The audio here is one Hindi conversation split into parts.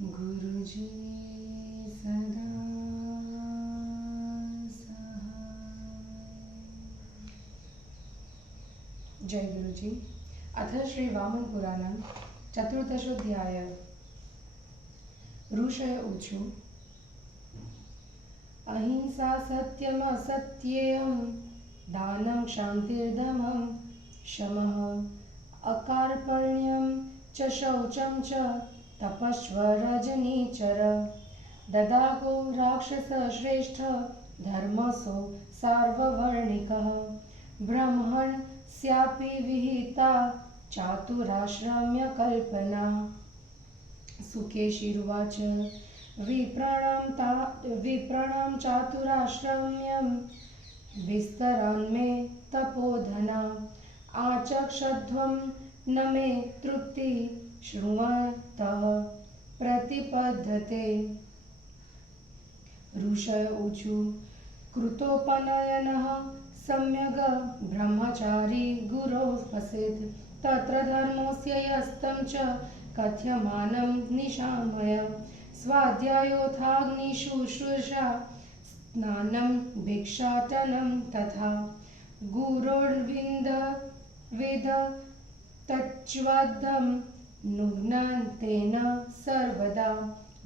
गुरुजी सदा सहाय। जय गुरुजी। अथ श्री वामन पुराणं चतुर्दशोऽध्याय। ऋषय ऊचु अहिंसा सत्यमसत्येयं दानं क्षान्तिर्दमं शमः अकार्पण्यं च शौचं च तपस्वरजनीचर ददाको राक्षसश्रेष्ठ धर्मसो सार्ववर्णिकः ब्रह्मण्यस्यापि विहिता चातुराश्रम्यकल्पना। सुकेशिरुवाच विप्राणां चातुराश्रम्यं विस्तरान्मे तपोधना आचक्षध्वं न मे तृप्ति शृण्वन्तः प्रतिपद्यते। ऋषय ऊचु कृतोपनयनः सम्यग् ब्रह्मचारी गुरोः वसेत् तत्र धर्मस्य यस्तं च कथ्यमानं निशामय स्वाध्यायोऽथाग्निशुश्रूषा स्नानं भिक्षाटनं तथा गुरोर्विद तच्च्वादं नुघ्नन्तेन सर्वदा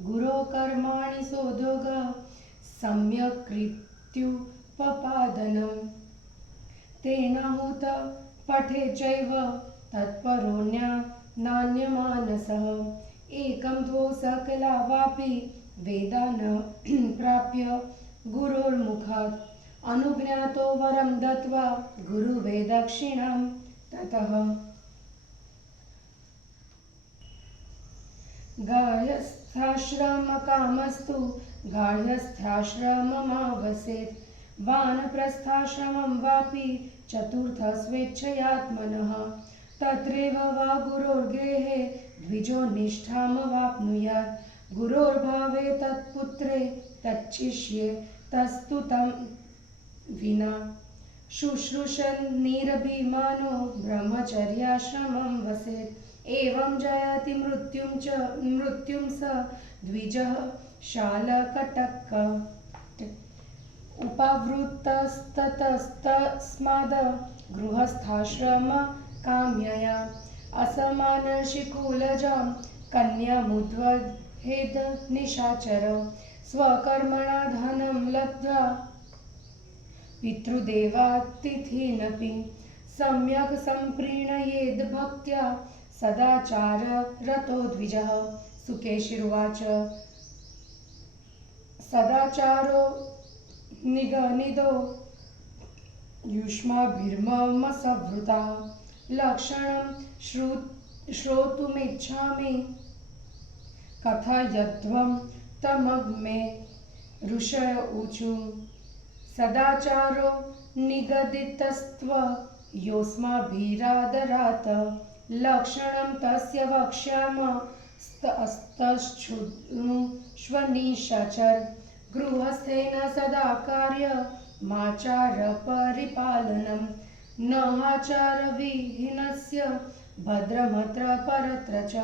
गुरो कर्माणि सोद्योग सम्यक् कृत्युपपादनं तेनाहुत पठेच्चैव तत्परो नान्यमानसः एकं द्वौ सकला वापि वेदा न प्राप्य गुरोर्मुखात् अनुज्ञातो वरं दत्त्वा गुरुवे दक्षिणां ततः गार्हस्थ्याश्रमकामस्तु गार्हस्थ्याश्रममावसेत् वानप्रस्थाश्रमं वापि चतुर्थ स्वेच्छयात्मनः तत्रैव वा गुरोर्गृहे द्विजो निष्ठामवाप्नुयात् गुरोर्भावे तत्पुत्रे तच्छिष्ये तस्तु तं विना शुश्रूषन् निरभिमानो ब्रह्मचर्याश्रमं वसेत् एवं जयति मृत्युं स द्विजः शालकटक उपवृत्तस्ततस्तस्माद् गृहस्थाश्रमकाम्यया असमानर्षिकुलजां कन्यामुद्वहेद निशाचर स्वकर्मणा धनं लब्ध्वा पितृदेवातिथीनपि सम्यक् सम्प्रीणयेद् भक्त्या सदाचाररतो द्विजः। सुकेशिरुवाच सदाचारो निगनिदो युष्माभिर्ममसवृतः लक्षणं श्रोतुमिच्छामि कथयध्वं तमग्मे। ऋषय ऊचु सदाचारो निगदितस्त्व योऽस्माभिरादरात् लक्षणं तस्य वक्ष्यामस्तच्छृण्वन्निशाचर गृहस्थेन सदा कार्यमाचारपरिपालनं न आचारविहीनस्य भद्रमत्र परत्र च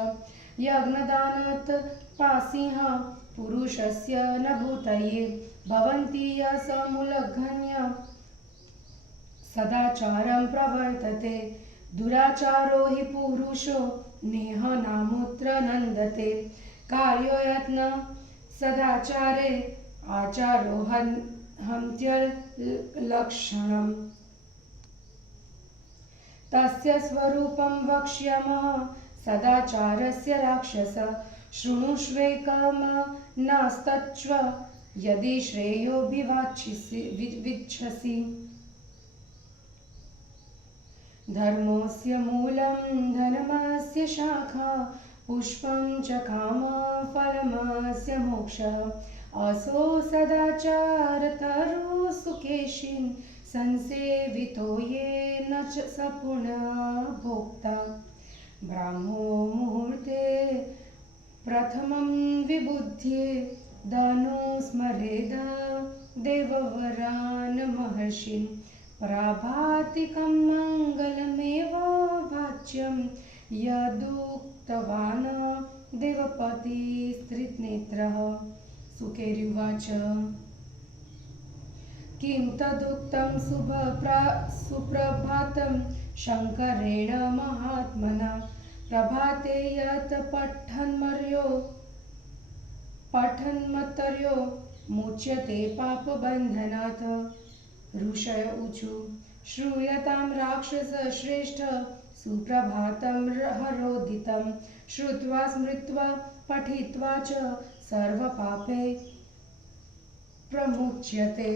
यज्ञदानात् पासिंह पुरुषस्य न भूतये भवन्ति यसमुल्लङ्घ्य सदाचारं प्रवर्तते दुराचारो हि पुरुषो नेह नामुत्र नन्दते कार्योयत्न सदाचारे आचारो हन्त्यलक्षणम् तस्य स्वरूपं वक्ष्यामः सदाचारस्य राक्षस शृणुष्वेकमनास्तच्च यदि श्रेयोऽभिवाञ्छसि धर्मस्य मूलं धर्मस्य शाखा पुष्पं च कामफलमस्य मोक्षः असो सदाचारतरो सुकेशिन् संसेवितो येन च स पुनः भोक्ता ब्राह्मो मुहूर्ते प्रथमं विबुध्ये दानो स्मरेद देववरान् महर्षिन् प्राभातिकं मङ्गलमेव वाच्यं यदुक्तवान् देवपतिस्त्रिनेत्रः। सुकेर्युवाच किं तदुक्तं सुप्रभातं शङ्करेण महात्मना। प्रभाते यत् पठन्मतर्यो मुच्यते पापबन्धनात्। ऋषय ऊचु श्रूयतां राक्षसश्रेष्ठ सुप्रभातं हरोदितं। श्रुत्वा स्मृत्वा पठित्वा च सर्वपापे प्रमुच्यते।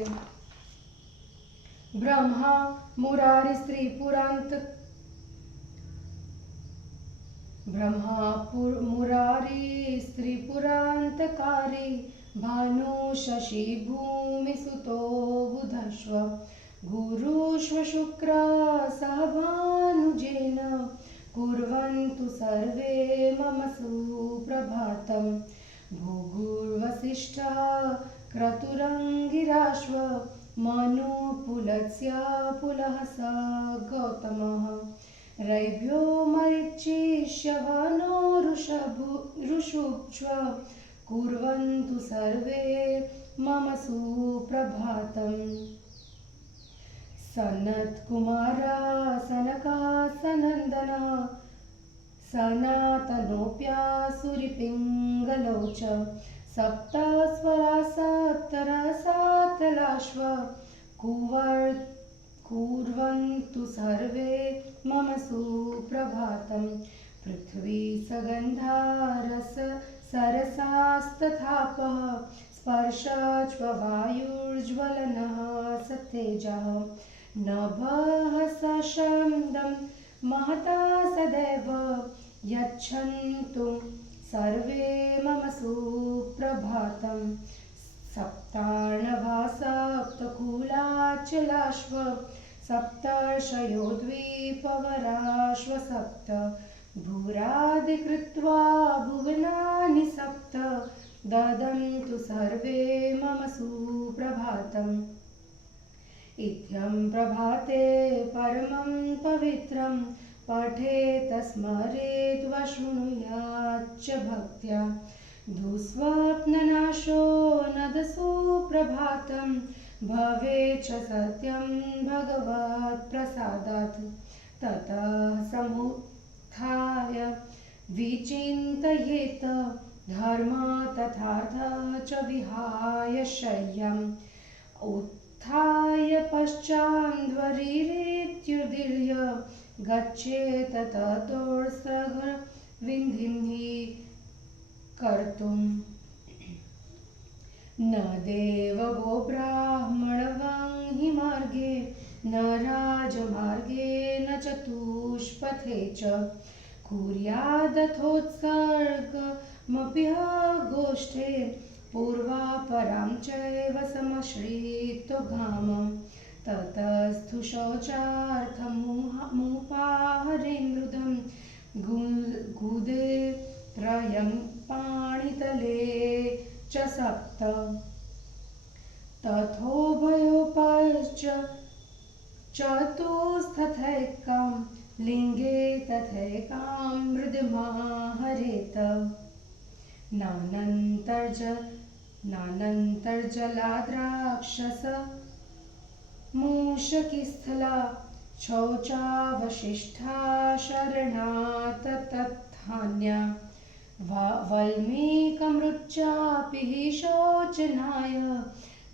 ब्रह्मा मुरारिस्त्रिपुरान्तकारी भानु शशि भूमिसुतो बुधश्व। गुरुष्व शुक्र सह भानुजेन कुर्वन्तु सर्वे मम सुप्रभातं। भृगुर्वसिष्ठः क्रतुरङ्गिराश्व मनु पुलत्स्य पुलहस गौतमः। रैभ्यो मरीचिष्यवनो ऋषुक्ष्व कुर्वन्तु सर्वे मम सुप्रभातम्। सनत्कुमारः सनकासनन्दनः सनातनोऽप्यासुरिपिङ्गलौ च। सप्तस्वरा सप्तरसातलाश्व कुर्वन्तु सर्वे मम सुप्रभातं। पृथ्वी सगन्धारस सरसास्तथापः स्पर्शच्वायुर्ज्वलनः सतेजः। नभः सशब्दं महता सदैव यच्छन्तु सर्वे मम सुप्रभातं। सप्तार्णवा सप्तकुलाचलाश्व सप्तर्षयो द्विपवराश्व सप्त। भूरादिकृत्वा भुवनानि सप्त ददन्तु सर्वे मम सुप्रभातम्। इत्थं प्रभाते परमं पवित्रं पठेत् स्मरेत् वा शृणुयाच्च भक्त्या। दुःस्वप्ननाशो नदसुप्रभातं भवेत् च सत्यं भगवत्प्रसादात्। ततः समुत्थाय विचिन्तयेत् धर्म तथार्थ च विहाय शय्याम्। उत्थाय पश्चान्द्वरीरेत्युदीर्य गच्छेत् ततोऽस्त्रविन्धिं कर्तुम्। न देवगो ब्राह्मणवाङ्हि मार्गे न राजमार्गे न चतुष्पथे च। कुर्यादथोत्सर्गमपि गोष्ठे पूर्वापरां चैव समश्रितो घामम्। ततस्तु शौचार्थमुपाहरेन्मृदं गुदे त्रयं पाणितले च सप्त। तथोभयोपश्च चतुस्तथैकां लिङ्गे तथैकां मृदमाहरेत्। नानन्तर्जलाद्राक्षस मूषकिस्थला शौचावशिष्टा शरणात् तत्थान्या। वल्मीकमृच्चापि शोचनाय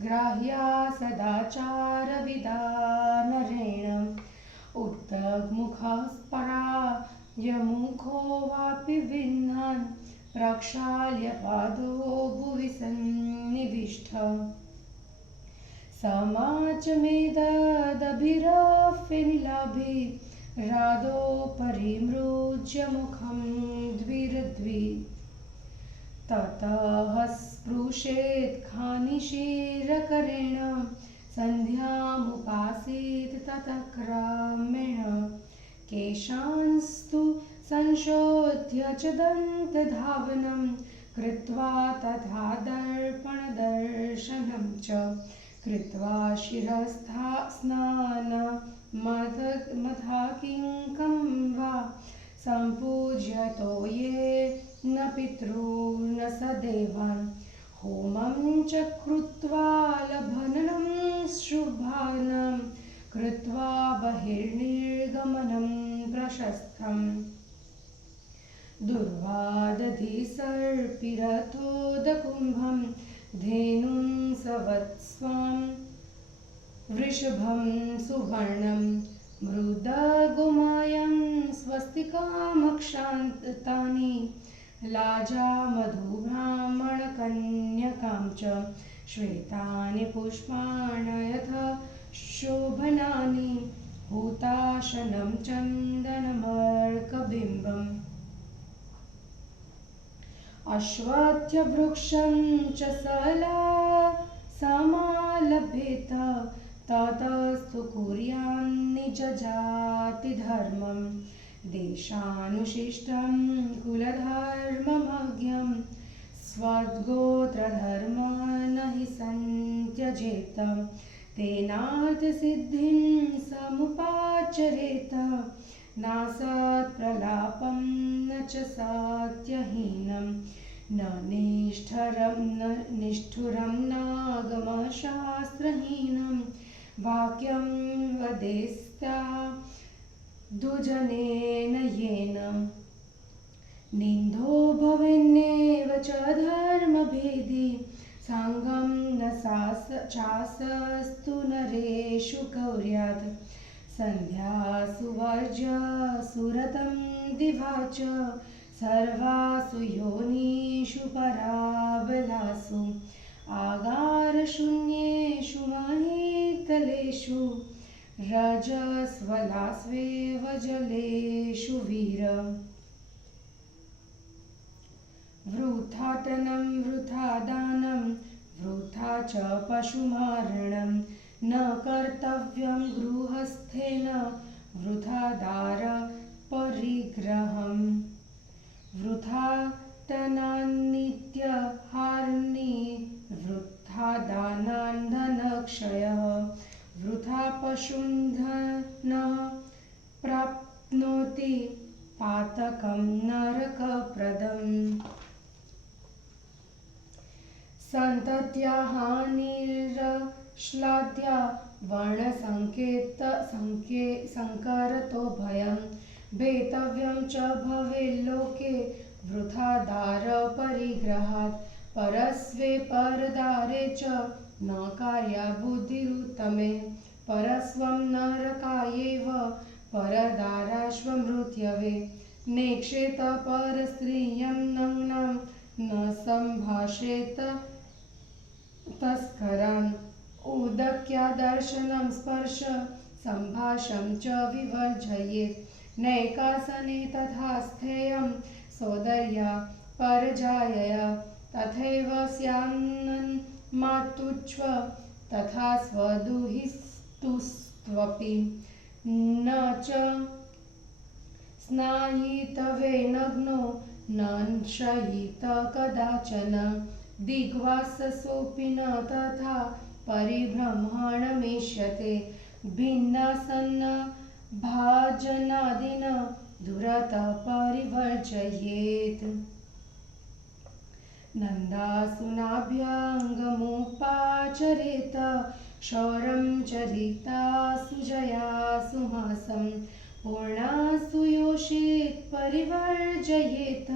ग्राह्या सदाचारविधानरेण। उत्तमुखः परायमुखो वापि विह्नान् प्रक्षाल्य पादो भुवि सन्निविष्ट। समाचमेदभिरफेनिलाभिरादोपरिमृज्य मुखं द्विरद्वि। ततः स्पृशेत् खानिशीरकरेण सन्ध्यामुपासीत् ततः क्रमेण। केशांस्तु संशोध्य च दन्तधावनं कृत्वा तथा दर्पणदर्शनं च कृत्वा शिरस्नानमथाकिङ्कं वा सम्पूज्यतो ये न पितॄन् स देवान् होमं च कृत्वा लभनं शुभानं कृत्वा बहिर्निर्गमनं प्रशस्तम् दुर्वादधि सर्पिरथोदकुम्भं धेनुं सवत्स्वां वृषभं सुवर्णं मृदगुमायं स्वस्तिकामक्षान्तानि लाजा मधुब्राह्मणकन्यकां च श्वेतानि पुष्पाणि यथा शोभनानि हुताशनं चन्दनमर्कबिम्बम् अश्वत्थवृक्षं च समालभेत ततस्तु कुर्यान्निजजातिधर्मं देशानुशिष्टं कुलधर्ममज्ञं स्वगोत्रधर्म न हि सन्त्यजेत तेनार्थसिद्धिं समुपाचरेत नासत्प्रलापं न च सत्यहीनं न निष्ठुरं नागमशास्त्रहीनं वाक्यं वदेस्त्या दुजनेन येन निन्दो भवेन्नेव च धर्मभेदी साङ्गं न चासस्तु नरेषु गौर्यात् सन्ध्यासु वर्ज्य सुरतं दिवा च सर्वासु योनिषु पराबलासु आगारशून्येषु महितलेषु रजस्वलास्वेव जलेषु वीर वृथाटनं वृथा दानं वृथा च पशुमारणं न कर्तव्यं गृहस्थेन वृथा दारपरिग्रहम् वृथाटनान्नित्यहारिणी वृथा दानान् धनक्षयः वृथा पशून्धनः प्राप्नोति पातकं नरकप्रदम् सन्तत्या हानिर्श्लाघ्या वर्णसङ्करतो भयं भेतव्यं च भवेल्लोके वृथा दारपरिग्रहात् परस्वे परदारे च न कार्या बुद्धिरुत्तमे परस्वं नरकायैव परदाराश्वमृत्यवे नेक्षेत परस्त्रियं नग्नं न सम्भाषेत तस्करान् उदक्यादर्शनं स्पर्श सम्भाषं च विवर्जयेत् नैकासने तथा स्थेयं सोदर्या परजायया तथैव स्यान्नन्मातुच्व तथा स्वदुहितुस्त्वपि न च स्नायितवे नग्नो न शयित कदाचन दिग्वाससोऽपि न तथा परिभ्रमणमेष्यते भिन्नासन्न भाजनादिन दुरतः परिवर्जयेत् नन्दासुनाभ्यङ्गमुपाचरेत क्षौरं चरिता सुजया सुहासं पूर्णासु योषित् परिवर्जयेत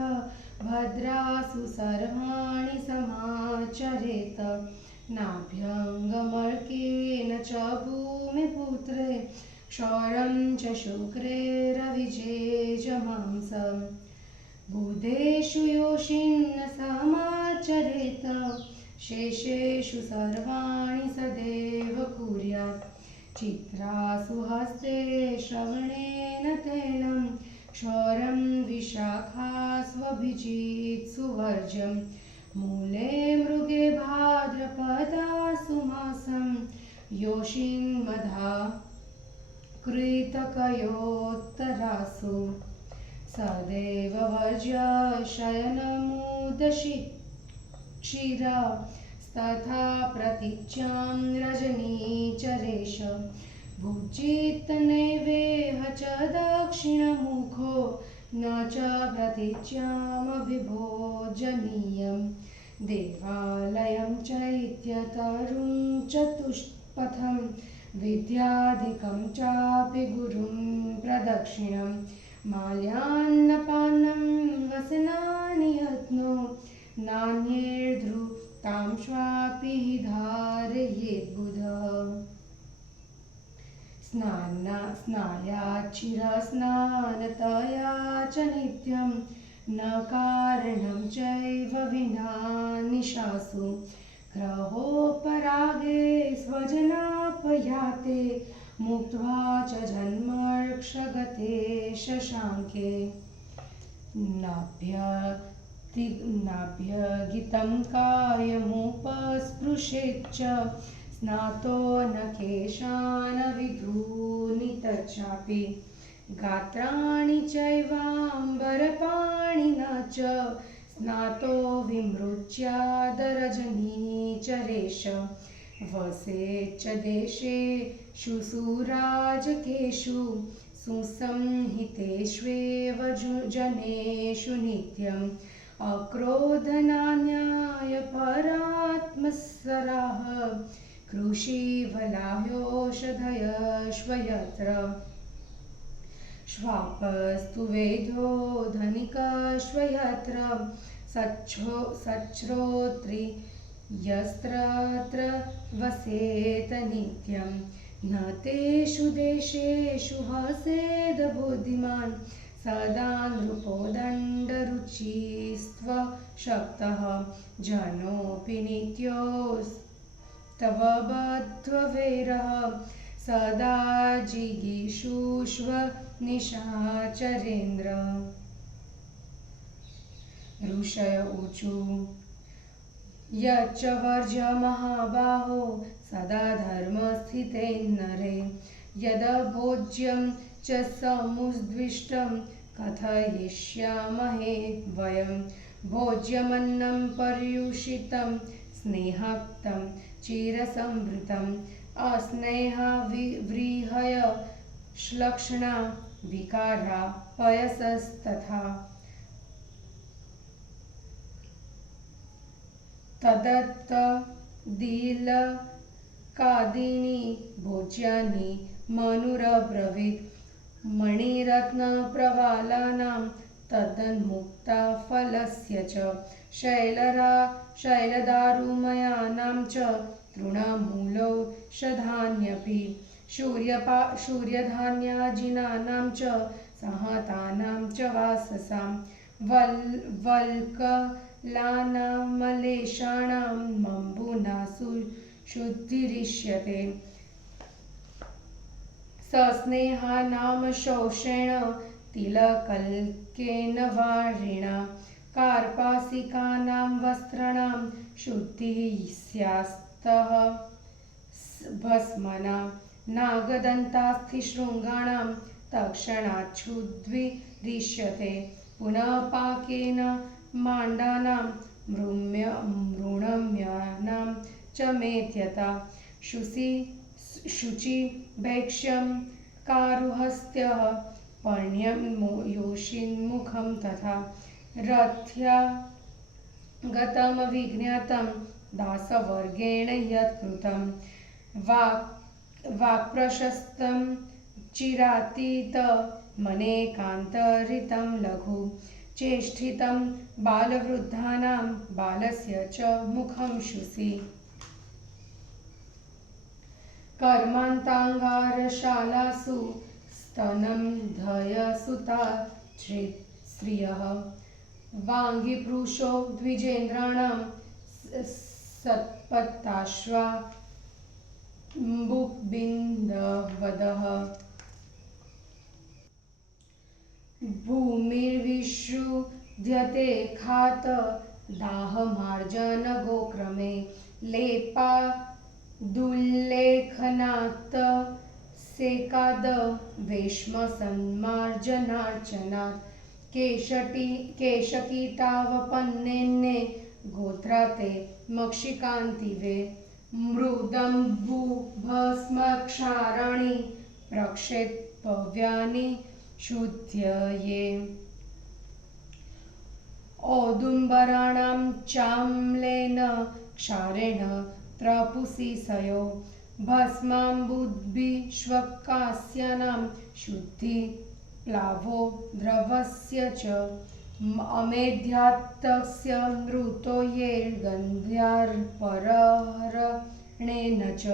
भद्रासु सर्वाणि समाचरेत नाभ्यङ्गमर्केन च भूमिपुत्रे क्षौरं च शुक्रे रविजेजमांसम् बुधेषु योषिन्न समाचरेत शेषेषु सर्वाणि सदैव कुर्यात् चित्रासु हस्ते श्रवणेन तैलं क्षौरं विशाखास्वभिजित्सु वर्जं मूले मृगे भाद्रपदासु मासं योषिन्मधा कृतकयोत्तरासु सदैव वर्ज्य शयनमुदशिक्षिरा तथा प्रतीच्यां रजनीचरेश भुजितनैवेह च दक्षिणमुखो न च प्रतीच्यामभिभोजनीयं देवालयं चैत्यतरुं चतुष्पथं विद्याधिकं चापि गुरुं प्रदक्षिणं माल्यान्नपानं वसनानि यत्नो नान्यैर्धृतां श्वापि धारयेत् बुधः स्नायाच्चिरस्नानतया च नित्यं न कारणं चैव विना निशासु ग्रहोपरागे स्वजनापयाते मुक्त्वा च जन्मर्क्षगते शशाङ्के नाभ्यगितं कायमुपस्पृशेच्च स्नातो न केशान् विधूनितच्चापि गात्राणि चैवाम्बरपाणिना च स्नातो विमृच्यादरजनीचरेश वसेच्च देशेषु सुराजकेषु सुसंहितेष्वेव जनेषु नित्यम् अक्रोधनान्यायपरात्मसराः कृषिवलाह्योषधयश्व यत्र श्वापस्तु वेदो धनिकश्व यत्र सच्छ्रोत्री यस्त्रत्र वसेत नित्यं न तेषु देशेषु वसेद बुद्धिमान् सदा नृपोदण्डरुचिस्त्वशक्तः जनोऽपि नित्योस्तव बद्ध्ववैरः सदा जिगीषुष्व निशाचरेन्द्र ऋषय ऊचु यच्च वर्ज्य महाबाहो सदा धर्मस्थिते नरे यदभोज्यं च समुद्दिष्टं कथयिष्यामहे वयं भोज्यमन्नं पर्युषितं स्नेहक्तं चिरसंवृतम् अस्नेहविव्रीहय श्लक्ष्णा विकारा पयसस्तथा तदत्तदीलकादीनि भोज्यानि मनुरब्रवीत् मणिरत्नप्रवालानां तदन्मुक्ताफलस्य च शैलदारुमयानां च तृणमूलौषधान्यपि सूर्यधान्याजिनानां च सहतानां च वाससां वल्कलानामलेशाणां मम्बुना शुद्धिरिष्यते सस्नेहानां शोषेण तिलकल्केन वारिणा कार्पासिकानां वस्त्राणां शुद्धिः स्यात्तः भस्मना नागदन्तास्थिशृङ्गाणां तक्षणाच्छुद्धिरिष्यते पुनः पाकेन माण्डानां मृण्मयानां च मेध्यता शुचिभैक्ष्यं कारुहस्त्यः पर्ण्यं योषिन्मुखं तथा रथ्यागतमविज्ञातं दासवर्गेण यत्कृतं वाक्प्रशस्तं चिरातीतमनेकान्तरितं लघु चेष्टितं बालवृद्धानां बालस्य च मुखं शुसि कर्मान्ताङ्गारशालासु स्तनं धयसुता स्त्रियः वाङ्गिपुरुषो द्विजेन्द्राणां सत्पत्ताश्वा बुक्बिन्दवदः भूमिर्विशुध्यते खात दाहमार्जनगोक्रमे लेपादुल्लेखनात् सेकाद वेश्मसन्मार्जनार्चनात् केशकीटावपन्नेन्ने गोत्राते मक्षिकान्तिवे मृदम्बुभस्मक्षाराणि प्रक्षेपव्यानि शुद्धये औदुम्बराणां चाम्लेन क्षारेण त्रपुसीसयो भस्माम्बुद्भिश्वकास्यानां शुद्धि प्लावो द्रवस्य च अमेध्यात्तस्य मृतो ये गन्ध्यार्परहेण च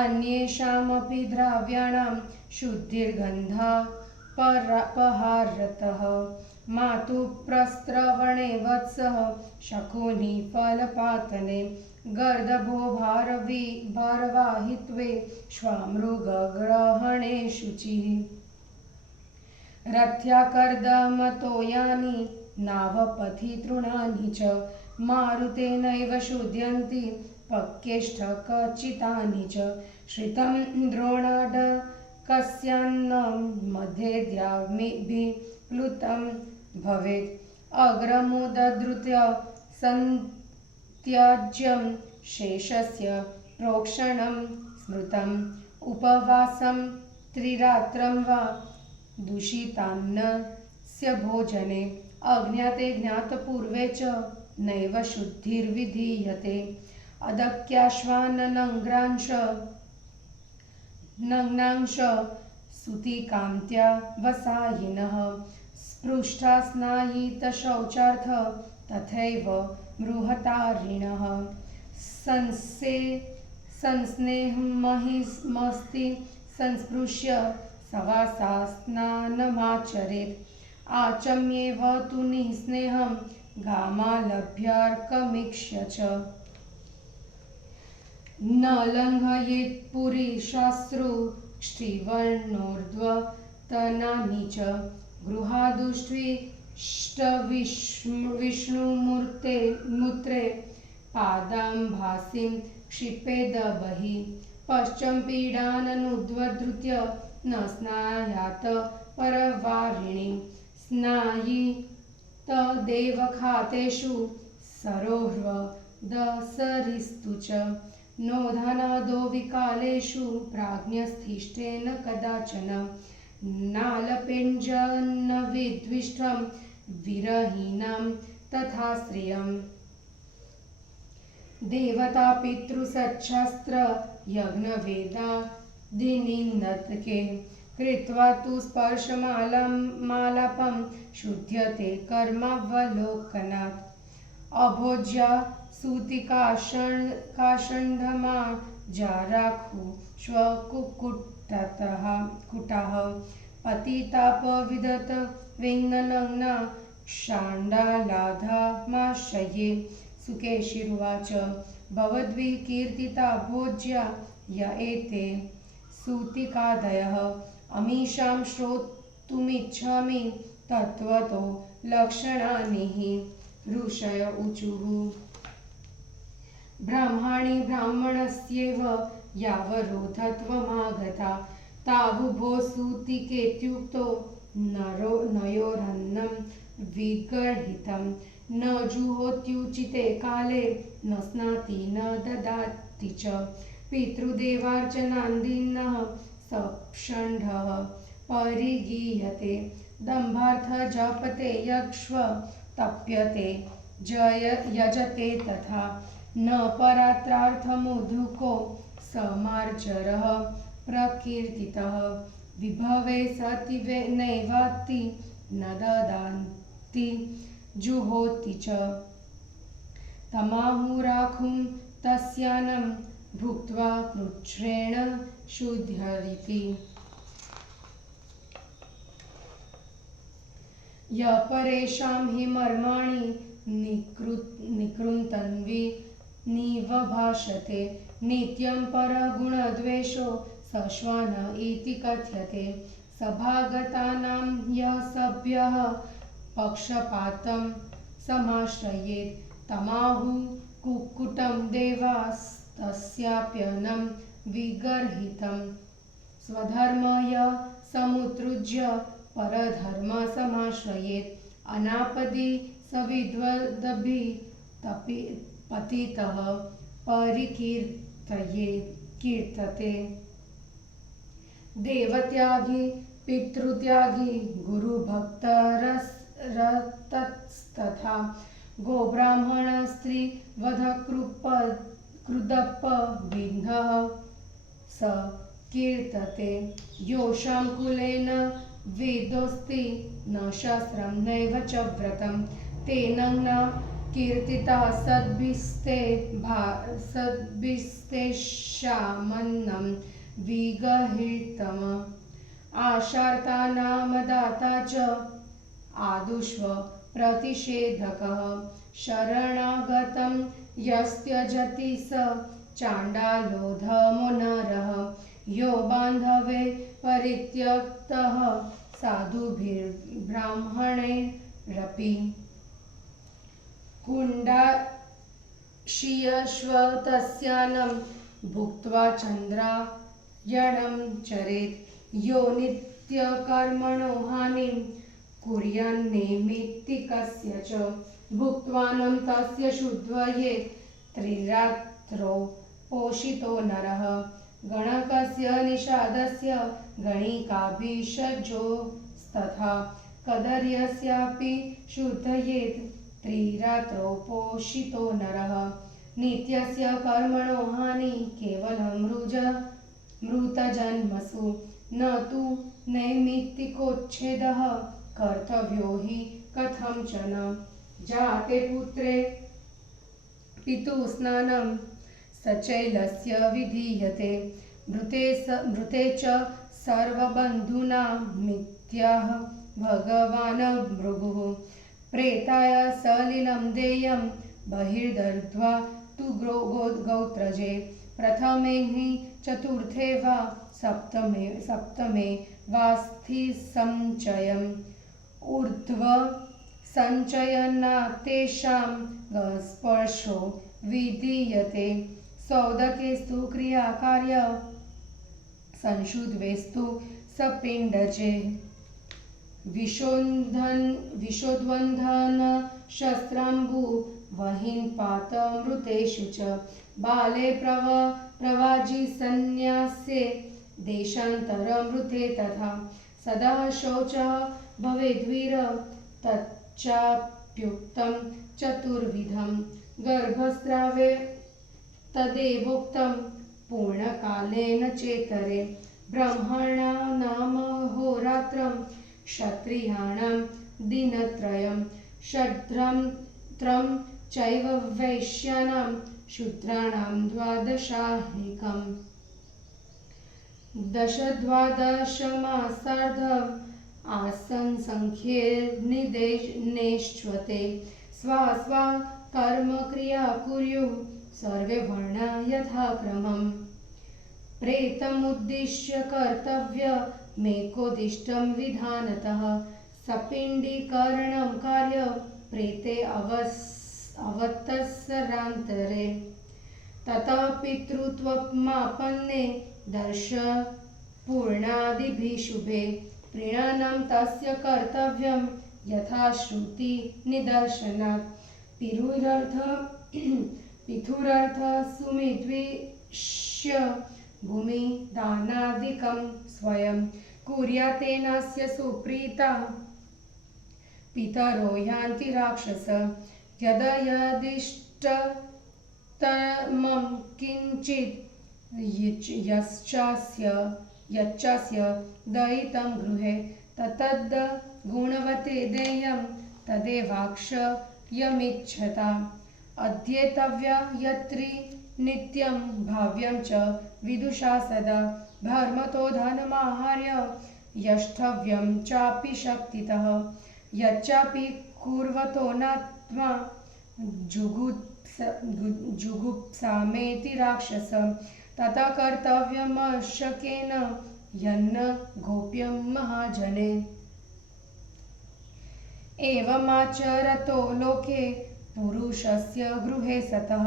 अन्येषामपि द्रव्याणां शुद्धिर्गन्धापहारतः मातुः प्रस्रवणे वत्सः शकुनि फलपातने गर्दभो भारवाहित्वे श्वामृगग्रहणे शुचिः रथ्या कर्दमतोयानि नावपथि तृणानि च मारुतेनैव शुध्यन्ति पक्येष्ठकचितानि च श्रितं द्रोणाडकस्यान्नं मध्ये द्यामिभिः प्लुतं भवेत् अग्रमुदधृत्य सन्त्याज्यं शेषस्य प्रोक्षणं स्मृतम् उपवासं त्रिरात्रं वा दूषितान्नस्य भोजने अज्ञाते ज्ञातपूर्वे च नैव शुद्धिर्विधीयते नग्नांश सुतिकान्त्या वसायिनः स्पृष्टास्नायितशौचार्थ तथैव बृहतारिणः संस्नेहमहिमस्ति संस्पृश्य सवासा स्नानमाचरेत् आचम्येव तु निःस्नेहं गामालभ्यार्कमीक्ष्य च न लङ्घयेत् पुरीशास्त्रुष्टिवर्णोर्ध्वतनानि च गृहादुष्ट्विष्टविष्णुमूर्त्रे पादाम्भासिं क्षिपेद बहिः पश्चम्पीडाननुद्धृत्य न स्नायात परवारिणि स्नायितदेवखातेषु सरोह्रदसरिस्तु च नोधानादो विकालेषु प्राज्ञस्थिष्ठेन कदाचन नालपेञ्जन्नविद्विष्टं विरहीनां तथा श्रियम् देवता पितृसच्छस्त्र यज्ञवेदादिनिन्दके कृत्वा तु स्पर्शमालापं शुध्यते कर्मावलोकनात् अभोज्या सूतिकाषण्ढमा जाराखु श्वकुकुटः पतितापविदत वेङ्गनग्ना षाण्डालाधमाश्रये सुकेशिरुवाच भवद्विकीर्तिता भोज्या य एते सूतिकादयः अमीषां श्रोतुमिच्छामि तत्त्वतो लक्षणानि हि ऋषय ऊचुः ब्रह्माणि ब्राह्मणस्येव यावरोधत्वमागता तावुभो सूतिकेत्युक्तो नयोरन्नं विगर्हितं न जुहोत्युचिते काले न स्नाति न ददाति च पितृदेवार्चनादीनः सप्षण्ढः परिगीयते दम्भार्थजपते यक्ष्व तप्यते यजते तथा न परात्रार्थमुद्धुको समार्जरः प्रकीर्तितः विभवे सति नैवाति न ददाति जुहोति च तमाहुराखुं तस्यानं भुक्त्वा कृच्छ्रेण शुध्यरिति यपरेषां हि मर्माणि निकृन्तन्विनिवभाषते नित्यं परगुणद्वेषो सश्वान इति कथ्यते सभागतानां यः सभ्यः पक्षपातं समाश्रयेत् तमाहु कुक्कुटं देवास्तस्याप्यन्नं विगर्हितं स्वधर्मय समुत्सृज्य परधर्म समाश्रयेत् अनापदि सविद्वद्भिः पतितः कीर्तते देवत्यागी पितृत्यागी गुरुभक्तरस रतस्तथा गोब्राह्मण स्त्री वध कृदप विघ्नः स कीर्तते योषां कुलेन वेदोऽस्ति न शास्त्रं नैव च व्रतं तेन न कीर्तिता सद्भिस्तेषामन्नं विगर्हितम् आशार्ता दाता च आदुष्व प्रतिषेधकः शरणागतं यस्त्यजति स चाण्डालो धमो नरः यो बान्धवे परित्यक्तः साधुभिर्ब्राह्मणैरपि कुण्डाशियश्वतस्यानं भुक्त्वा चन्द्रायणं चरेत् यो नित्यकर्मणो हानिं कुर्यान्नैमित्तिकस्य च भुक्त्वानं तस्य शुद्धयेत् त्रिरात्रौ पोषितो नरः गणकस्य निषादस्य गणिकाभिषजोस्तथा कदर्यस्यापि शुद्धयेत् त्रिरात्रौ पोषितो नरः नित्यस्य कर्मणो हानि केवलं मृतजन्मसु न तु नैमित्तिकोच्छेदः कर्तव्यो हि कथंचन जाते पुत्रे पितुस्नानं सचैलस्य विधीयते मृते च सर्वबन्धूनां मिथ्याः भगवान् भृगुः प्रेताय सलिलं देयं बहिर्दग्ध्वा तु गौत्रजे प्रथमे हि चतुर्थे वा सप्तमे वास्थिसञ्चयम् ऊर्ध्व सञ्चयनात्तेषां स्पर्शो विधीयते सौदकेस्तु क्रियाकार्य संशुद्वेस्तु सपिण्डजे विशोद्वन्धन शस्त्राम्बु वहिन्पातमृतेषु च बाले प्रवाजी सन्न्यासे देशान्तरमृते तथा सदा शौचः भवेद्वीर तच्चाप्युक्तं चतुर्विधं गर्भस्रावे तदेवोक्तं पूर्णकालेन चेतरे ब्राह्मणा नाम होरात्रं क्षत्रियाणां दिनत्रयं षड्त्रं चैव वैश्यानां शूद्राणां द्वादशाहिकम् दश-द्वादशमासार्धम् आसन् संख्ये निदेशनेष्वते स्वा कर्मक्रिया कुर्युः सर्वे वर्णा यथाक्रमम् प्रेतमुद्दिश्य कर्तव्यमेकोदिष्टं विधानतः सपिण्डीकरणं कार्य प्रेते अवतस्सरान्तरे ततः पितृत्वमापन्ने दर्शपूर्णादिभिः शुभे प्रीणानं तस्य कर्तव्यं यथा श्रुति निदर्शनात् पितुरर्थ सुमिद्विष्य भूमि दानादिकं स्वयं कुर्यात्तेनस्य सुप्रीता पितरो यान्ति राक्षस यदिष्टतमं किञ्चित् यच्चास्य दयितं गृहे तत्तद् गुणवते देयं तदेवाक्षयमिच्छता अध्येतव्या यत्रि नित्यं भाव्यं च विदुषा सदा धर्मतो धनमाहार्य यष्टव्यं चापि शक्तितः यच्चापि कुर्वतो नात्मा जुगुप्सामेति राक्षस तथा कर्तव्यमशकेन यन्न गोप्यं महाजने एवमाचरतो लोके पुरुषस्य गृहे सतः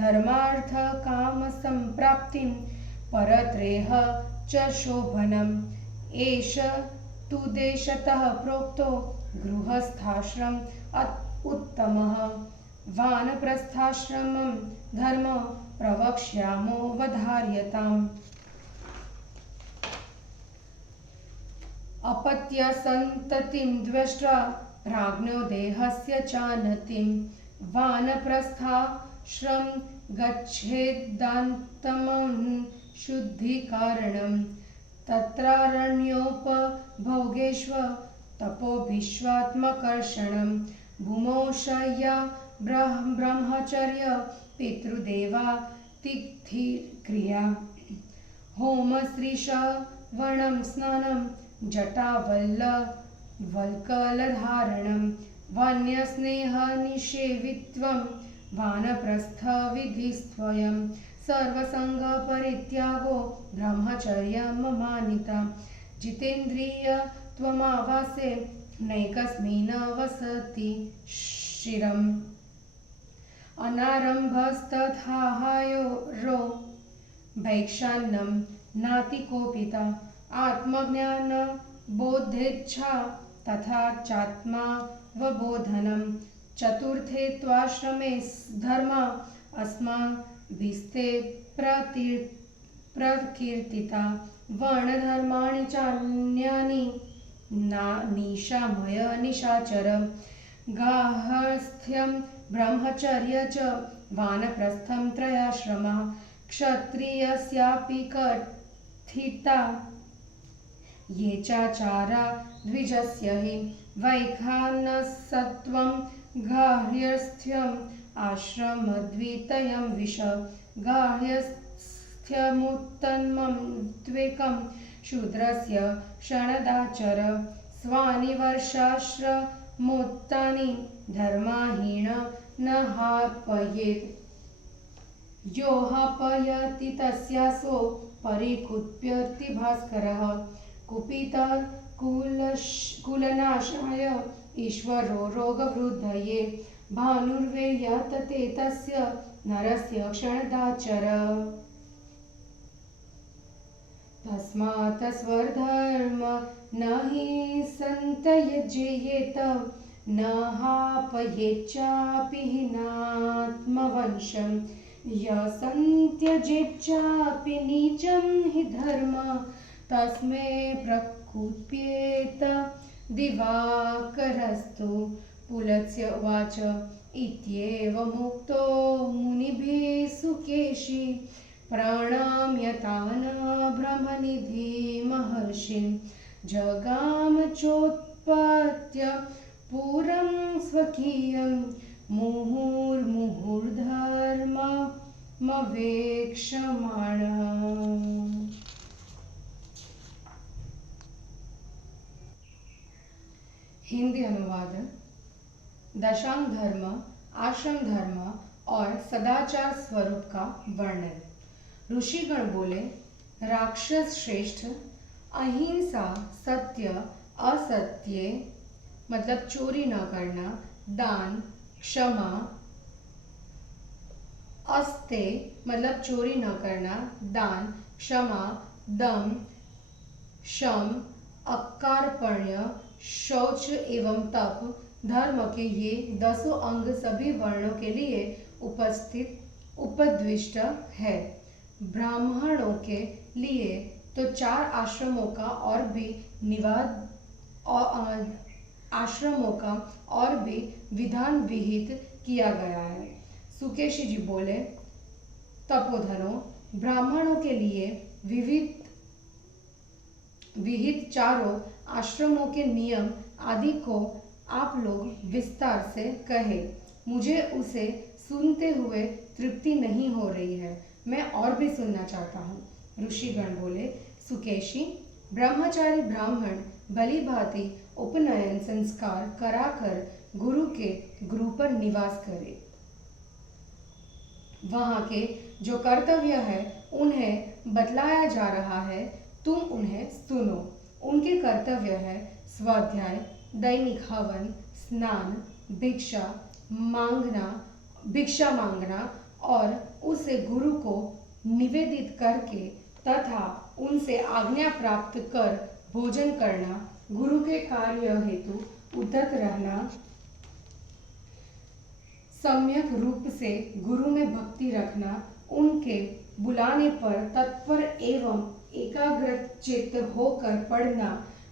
धर्मार्थकामसम्प्राप्तिं परत्रेह च शोभनम् एष तु देशतः प्रोक्तो गृहस्थाश्रम उत्तमः वानप्रस्थाश्रमं धर्म प्रवक्ष्यामो वधार्यताम् अपत्यसन्ततिं द्रष्ट्वा प्राज्ञो देहस्य चानतिं वानप्रस्थाश्रम गच्छेदान्तमं शुद्धिकारणं तत्रारण्योपभोगेष्व तपोभिश्वात्मकर्षणं भूमौ शय्या ब्रह्मचर्य पितृदेवा तिथिक्रिया होमश्रीश्रवणं स्नानं जटावल्कलधारणं वन्यस्नेहनिषेवित्वं वानप्रस्थविधिस्त्वयं सर्वसङ्गपरित्यागो ब्रह्मचर्यममानिता जितेन्द्रियत्वमावासे नैकस्मिन् वसति शिरम् अनारम्भस्तथाहायो भैक्षान्नं नातिकोपिता आत्मज्ञानबोधेच्छा तथा चात्मावबोधनं चतुर्थे त्वाश्रमे धर्मा अस्माभिस्ते प्रकीर्तिता वर्णधर्माणि चान्यानि निशामय निशाचर गार्हस्थ्यं ब्रह्मचर्य च वानप्रस्थं त्रयाश्रमः क्षत्रियस्यापि कथिता ये चाचारा द्विजस्य हि वैखानसत्वं गार्हस्थ्यम् आश्रमद्वितयं विश गार्हस्थ्यमुत्तमं त्वेकं शूद्रस्य षणदाचर स्वानि वर्षाश्रमोत्तानि धर्माहीन न हापयेत् यो हापयति तस्यासो परिकुप्यति भास्करः कुपितः कुलनाशाय ईश्वरो रोगवृद्धये भानुर्वेयतते तस्य नरस्य क्षणदाचर तस्मात् स्वधर्म न हि सन्तयजेयेत न हापयेच्चापि हीनात्मवंशं य सन्त्यजेच्चापि नीचं हि धर्म तस्मै प्रकुप्येत दिवाकरस्तु पुलत्स्य उवाच इत्येवमुक्तो मुनिभिः सुकेशी प्रणम्यतान् ब्रह्मनिधि महर्षिं जगाम चोत्पत्य पुरं स्वकीयं मुहुर्मुहुर्धर्ममवेक्षमाणः। हिंदी अनुवाद। दशांग धर्म, आश्रम धर्म और सदाचार स्वरूप का वर्णन। ऋषिगण बोले, राक्षस श्रेष्ठ, अहिंसा, सत्य, असत्य मतलब चोरी न करना, दान, क्षमा, अस्ते मतलब चोरी न करना, दान, क्षमा, दम, शम, अकार्पण्य, शौच एवं तप धर्म के ये 10 अंग सभी वर्णों के लिए उपद्विष्ट है। ब्राह्मणों के लिए तो 4 आश्रमों का और भी विधान विहित किया गया है। सुकेशी जी बोले, तपोधनों, ब्राह्मणों के लिए विहित 4 आश्रमों के नियम आदि को आप लोग विस्तार से कहे। मुझे उसे सुनते हुए तृप्ति नहीं हो रही है, मैं और भी सुनना चाहता हूँ। ऋषिगण बोले, सुकेशी, ब्रह्मचारी ब्राह्मण भली भांति उपनयन संस्कार कराकर गुरु पर निवास करे। वहाँ के जो कर्तव्य है उन्हें बतलाया जा रहा है, तुम उन्हें सुनो। उनके कर्तव्य है स्वाध्याय, दैनिक हवन, स्नान, भिक्षा मांगना और उसे गुरु को निवेदित करके तथा उनसे आज्ञा प्राप्त कर भोजन करना, गुरु के कार्य हेतु उद्यत रहना, सम्यक रूप से गुरु में भक्ति रखना, उनके बुलाने पर तत्पर एवं एकाग्रचित्त होकर पढ़ना,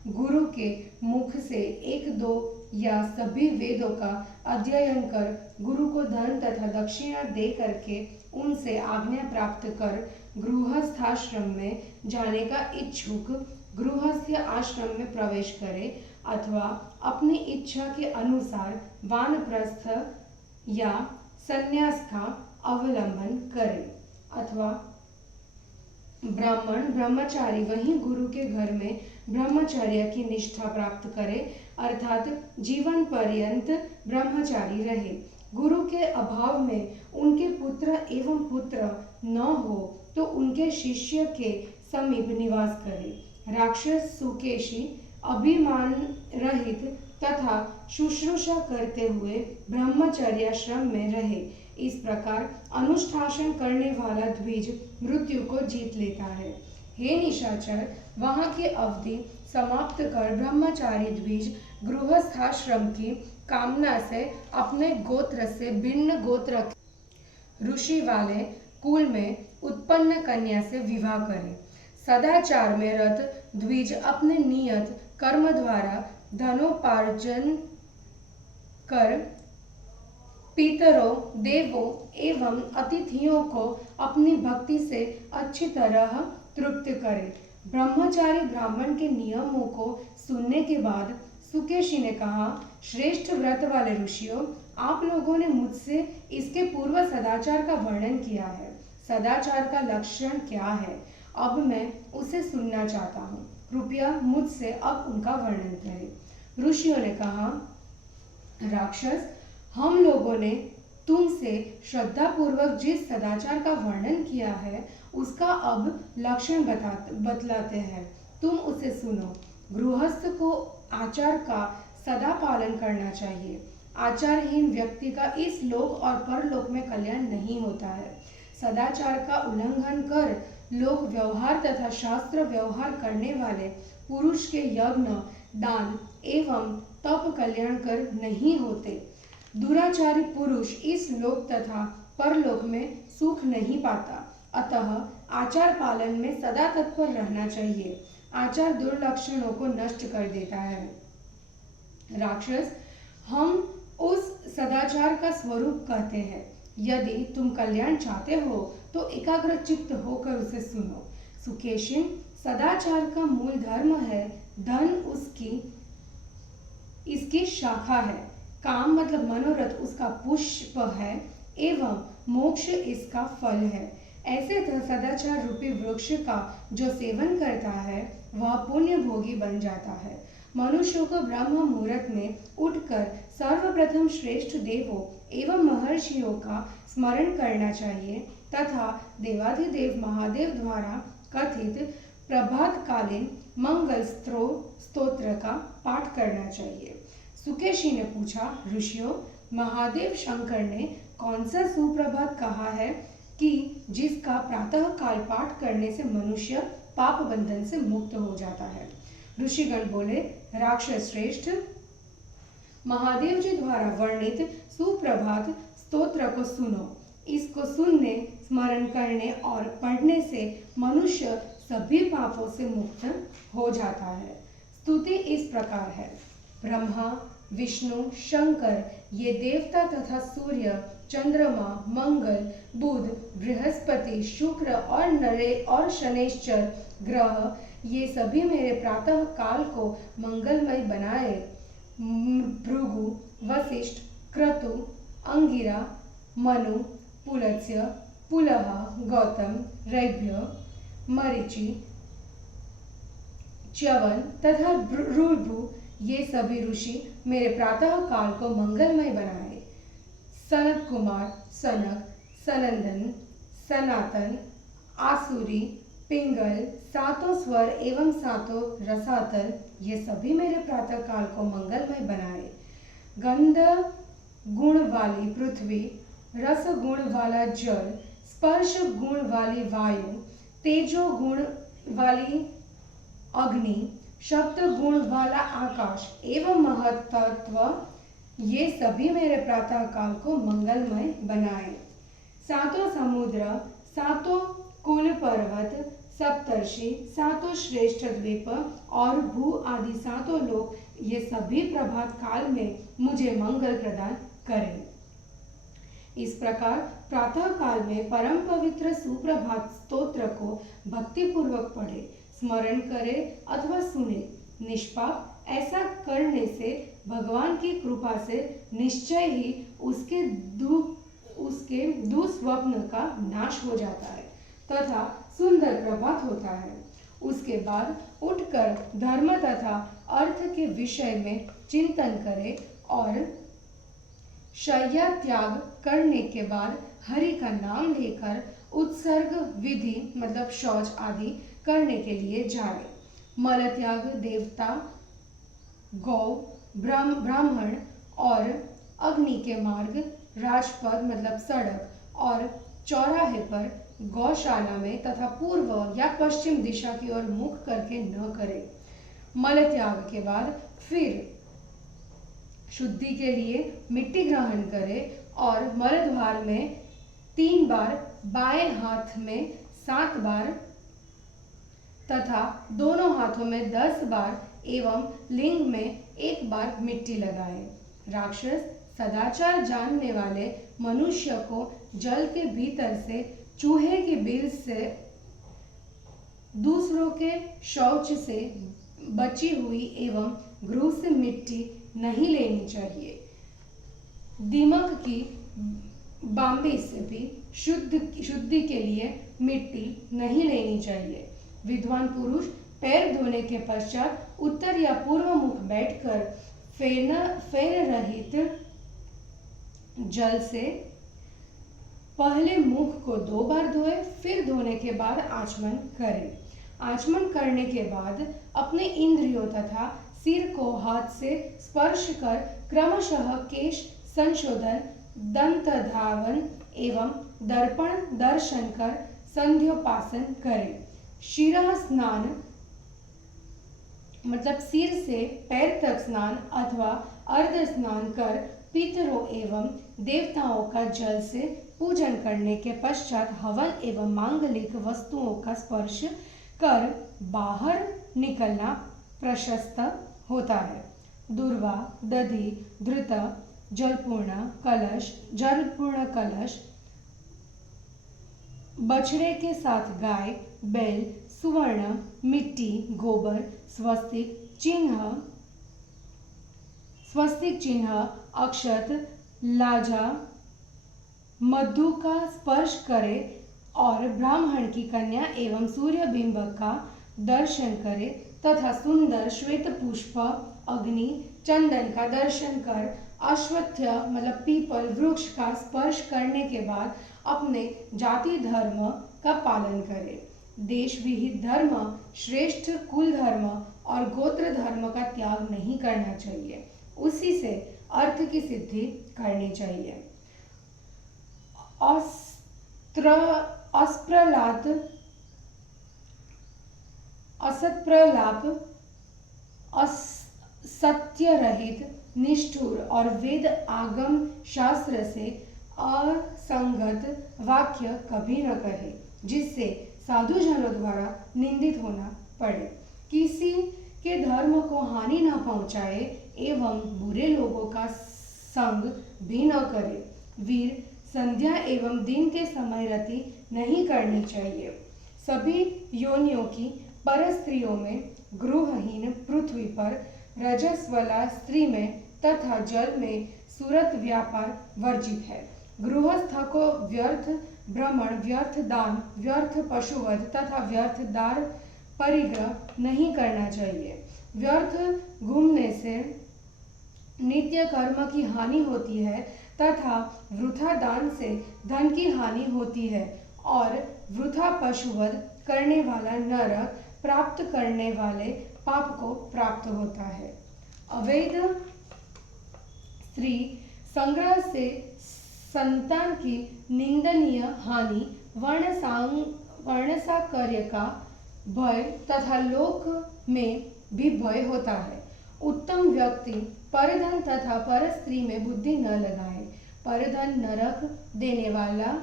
गुरु के मुख से 1-2 या सभी वेदों का अध्ययन कर गुरु को धन तथा दक्षिणा दे करके उनसे आज्ञा प्राप्त कर गृहस्थाश्रम में जाने का इच्छुक गृहस्थ आश्रम में प्रवेश करे अथवा अपनी इच्छा के अनुसार वानप्रस्थ या संन्यास का अवलंबन करे अथवा ब्राह्मण ब्रह्मचारी वहीं गुरु के घर में ब्रह्मचर्य की निष्ठा प्राप्त करे अर्थात जीवन पर्यंत ब्रह्मचारी रहे। गुरु के अभाव में उनके पुत्र एवं पुत्र न हो तो उनके शिष्य के समीप निवास करे। राक्षस सुकेशी अभिमान रहित तथा शुश्रूषा करते हुए ब्रह्मचर्याश्रम में रहे। इस प्रकार अनुष्ठान करने वाला द्विज मृत्यु को जीत लेता है। हे निशाचर, वहाँ की अवधि समाप्त कर ब्रह्मचारी द्विज गृहस्थाश्रम की कामना से अपने गोत्र से भिन्न गोत्र ऋषि वाले कुल में उत्पन्न कन्या से विवाह करे। सदाचार में रत द्विज अपने नियत कर्म द्वारा धनोपार्जन कर पितरों, देवों एवं अतिथियों को अपनी भक्ति से अच्छी तरह तृप्त करे। ब्रह्मचारी ब्राह्मण के नियमों को सुनने के बाद सुकेशी ने कहा, श्रेष्ठ व्रत वाले ऋषियों, आप लोगों ने मुझसे इसके पूर्व सदाचार का वर्णन किया है। सदाचार का लक्षण क्या है? अब मैं उसे सुनना चाहता हूँ। कृपया मुझसे अब उनका वर्णन करें। ऋषियों ने कहा, राक्षस, हम लोगों ने तुमसे श्रद्धा पूर्वक जिस सदाचार का वर्णन किया है उसका अब लक्षण बतलाते हैं, तुम उसे सुनो। गृहस्थ को आचार का सदा पालन करना चाहिए। आचारहीन व्यक्ति का इस लोक और परलोक में कल्याण नहीं होता है। सदाचार का उल्लंघन कर लोक व्यवहार तथा शास्त्र व्यवहार करने वाले पुरुष के यज्ञ, दान एवं तप कल्याणकर नहीं होते। दुराचारी पुरुष इस लोक तथा परलोक में सुख नहीं पाता। अतः आचार पालन में सदा तत्पर रहना चाहिए। आचार दुर्लक्षणों को नष्ट कर देता है। राक्षस, हम उस सदाचार का स्वरूप कहते हैं। यदि तुम कल्याण चाहते हो तो एकाग्र चित्त होकर उसे सुनो। सुकेशिन, सदाचार का मूल धर्म है। धन इसकी शाखा है। काम मतलब मनोरथ उसका पुष्प है एवं मोक्ष इसका फल है। ऐसे सदाचार रूपी वृक्ष का जो सेवन करता है वह पुण्य भोगी बन जाता है। मनुष्यों को ब्रह्म मुहूर्त में उठकर सर्वप्रथम श्रेष्ठ देवों एवं महर्षियों का स्मरण करना चाहिए तथा देवाधिदेव महादेव द्वारा कथित प्रभातकालीन मंगल स्तोत्र का पाठ करना चाहिए। सुकेशी ने पूछा, ऋषियों, महादेव शंकर ने कौन सा सुप्रभात कहा है कि जिसका प्रातः काल पाठ करने से मनुष्य पाप बंधन से मुक्त हो जाता है? ऋषिगण बोले, राक्षस श्रेष्ठ, महादेव जी द्वारा वर्णित सुप्रभात स्तोत्र को सुनो। इसको सुनने, स्मरण करने और पढ़ने से मनुष्य सभी पापों से मुक्त हो जाता है। स्तुति इस प्रकार है। ब्रह्मा, विष्णु, शंकर, ये देवता तथा सूर्य, चंद्रमा, मंगल, बुध, बृहस्पति, शुक्र और नरे और शनैश्चर ग्रह, ये सभी मेरे प्रातः काल को मंगलमय बनाए। भृगु, वशिष्ठ, क्रतु, अंगिरा, मनु, पुलत्स्य, पुलह, गौतम, रैभ्य, मरीचि, च्यवन तथा रुभु, ये सभी ऋषि मेरे प्रातः काल को मंगलमय बनाए। सनत कुमार, सनक, सनंदन, सनातन, आसुरी, पिंगल, सातों स्वर एवं सातों रसातल, ये सभी मेरे प्रातः काल को मंगलमय बनाए। गंध गुण वाली पृथ्वी, रस गुण वाला जल, स्पर्श गुण वाली वायु, तेजो गुण वाली अग्नि, शब्द गुण वाला आकाश एवं महत्त्व, ये सभी मेरे प्रातः काल को मंगलमय बनाए। सातों समुद्र, सातों कुल पर्वत, सप्तर्षि, सातों श्रेष्ठ द्वीप और भू आदि सातों लोक ये सभी प्रभात काल में मुझे मंगल प्रदान करें। इस प्रकार प्रातः काल में परम पवित्र सुप्रभात स्तोत्र को भक्तिपूर्वक पढ़े, स्मरण करे अथवा सुने। निष्पाप ऐसा करने से भगवान की कृपा से निश्चय ही उसके दुस्वप्न का नाश हो जाता है तथा सुंदर प्रभात होता है। उसके बाद उठकर धर्म तथा अर्थ के विषय में चिंतन करे और शय्या त्याग करने के बाद हरि का नाम लेकर उत्सर्ग विधि मतलब शौच आदि करने के लिए जाए। मल त्याग देवता, गौ, ब्राह्मण और अग्नि के मार्ग, राजपथ मतलब सड़क और चौराहे पर, गौशाला में तथा पूर्व या पश्चिम दिशा की ओर मुख करके न करे। मल त्याग के बाद फिर शुद्धि के लिए मिट्टी ग्रहण करे और मलद्वार में 3 बार, बाएं हाथ में 7 बार तथा दोनों हाथों में 10 बार एवं लिंग में 1 बार मिट्टी लगाए। राक्षस सदाचार जानने वाले मनुष्य को जल के भीतर से चूहे के बिल से दूसरों के शौच से बची हुई एवं गृह से मिट्टी नहीं लेनी चाहिए। दीमक की बाम्बी से भी शुद्धि के लिए मिट्टी नहीं लेनी चाहिए। विद्वान पुरुष पैर धोने के पश्चात उत्तर या पूर्व मुख बैठकर फेन रहित जल से पहले मुख को 2 बार धोए, फिर धोने के बाद आचमन करें। आचमन करने के बाद अपने इंद्रियों तथा सिर को हाथ से स्पर्श कर क्रमशः केश संशोधन, दंत धावन एवं दर्पण दर्शन कर संध्योपासन करें। शिरः स्नान मतलब सिर से पैर तक स्नान अथवा अर्ध स्नान कर पितरों एवं देवताओं का जल से पूजन करने के पश्चात हवन एवं मांगलिक वस्तुओं का स्पर्श कर बाहर निकलना प्रशस्त होता है। दूर्वा, दधि, धृत, जलपूर्ण कलश, बछड़े के साथ गाय, बैल, सुवर्ण, मिट्टी, गोबर, स्वस्तिक चिन्ह, अक्षत, लाजा, मधु का स्पर्श करे और ब्राह्मण की कन्या एवं सूर्य बिंब का दर्शन करे तथा सुंदर श्वेत पुष्प, अग्नि, चंदन का दर्शन कर अश्वत्थ मतलब पीपल वृक्ष का स्पर्श करने के बाद अपने जाति धर्म का पालन करे। देश विहित धर्म, श्रेष्ठ कुल धर्म और गोत्र धर्म का त्याग नहीं करना चाहिए। उसी से अर्थ की सिद्धि करनी चाहिए। असत्प्रलाप, असत्य रहित, निष्ठुर और वेद आगम शास्त्र से असंगत वाक्य कभी न कहे, जिससे साधुजनों द्वारा निंदित होना पड़े। किसी के धर्म को हानि न पहुंचाए एवं बुरे लोगों का संग भी न करे। वीर संध्या एवं दिन के समय रति नहीं करनी चाहिए। सभी योनियों की पर स्त्रियों में, गृहहीन पृथ्वी पर, रजस्वला स्त्री में तथा जल में सुरत व्यापार वर्जित है। गृहस्थ को व्यर्थ भ्रमण, व्यर्थ दान, व्यर्थ पशुवध तथा व्यर्थ दार परिग्रह नहीं करना चाहिए। व्यर्थ घूमने से नित्य कर्म की हानि होती है तथा वृथा दान से धन की हानि होती है और वृथा पशुवध करने वाला नरक प्राप्त करने वाले पाप को प्राप्त होता है। अवैध स्त्री संग्रह से संतान की निंदनीय हानि, वर्णसाकर्य का भय तथा लोक में भी भय होता है। उत्तम व्यक्ति परधन तथा पर स्त्री में बुद्धि न लगाए। परधन नरक देने वाला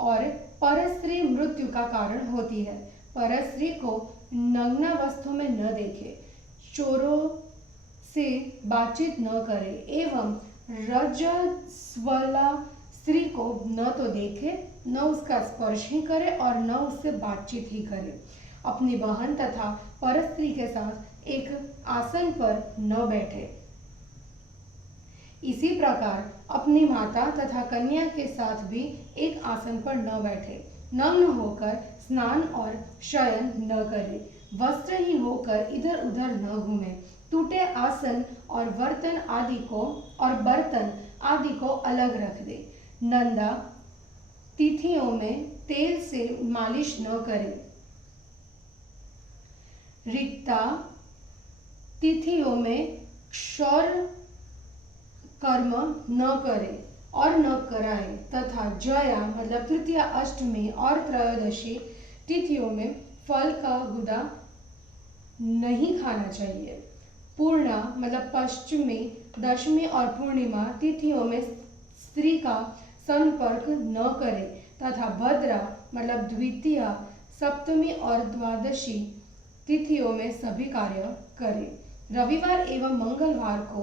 और परस्त्री मृत्यु का कारण होती है। परस्त्री को नग्न अवस्था में न देखे। से बातचीत न करे एवं रजस्वला स्त्री को न तो देखे, न उसका स्पर्श ही करे और न उससे बातचीत ही करे। अपनी बहन तथा परस्त्री के साथ एक आसन पर न बैठे। इसी प्रकार अपनी माता तथा कन्या के साथ भी एक आसन पर न बैठे। नग्न होकर स्नान और शयन न करे। वस्त्रहीन होकर इधर उधर न घूमे। टूटे आसन और बर्तन आदि को अलग रख दे। नंदा तिथियों में तेल से मालिश न करे। रिक्ता तिथियों में क्षौर कर्म न करे और न कराए तथा जया मतलब तृतीया, अष्टमी और त्रयोदशी तिथियों में फल का गुदा नहीं खाना चाहिए। पूर्णा मतलब पश्चिमी, दशमी और पूर्णिमा तिथियों में स्त्री का संपर्क न करे तथा भद्रा मतलब द्वितीया, सप्तमी और द्वादशी तिथियों में सभी कार्य करे। रविवार एवं मंगलवार को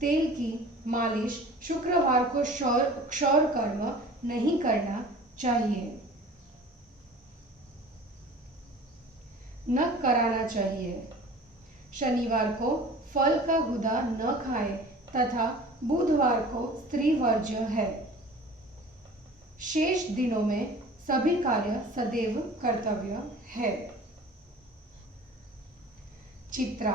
तेल की मालिश, शुक्रवार को क्षौर कर्म नहीं करना चाहिए, न कराना चाहिए। शनिवार को फल का गुदा न खाए तथा बुधवार को स्त्री वर्ज्य है। शेष दिनों में सभी कार्य सदैव कर्तव्य है। चित्रा,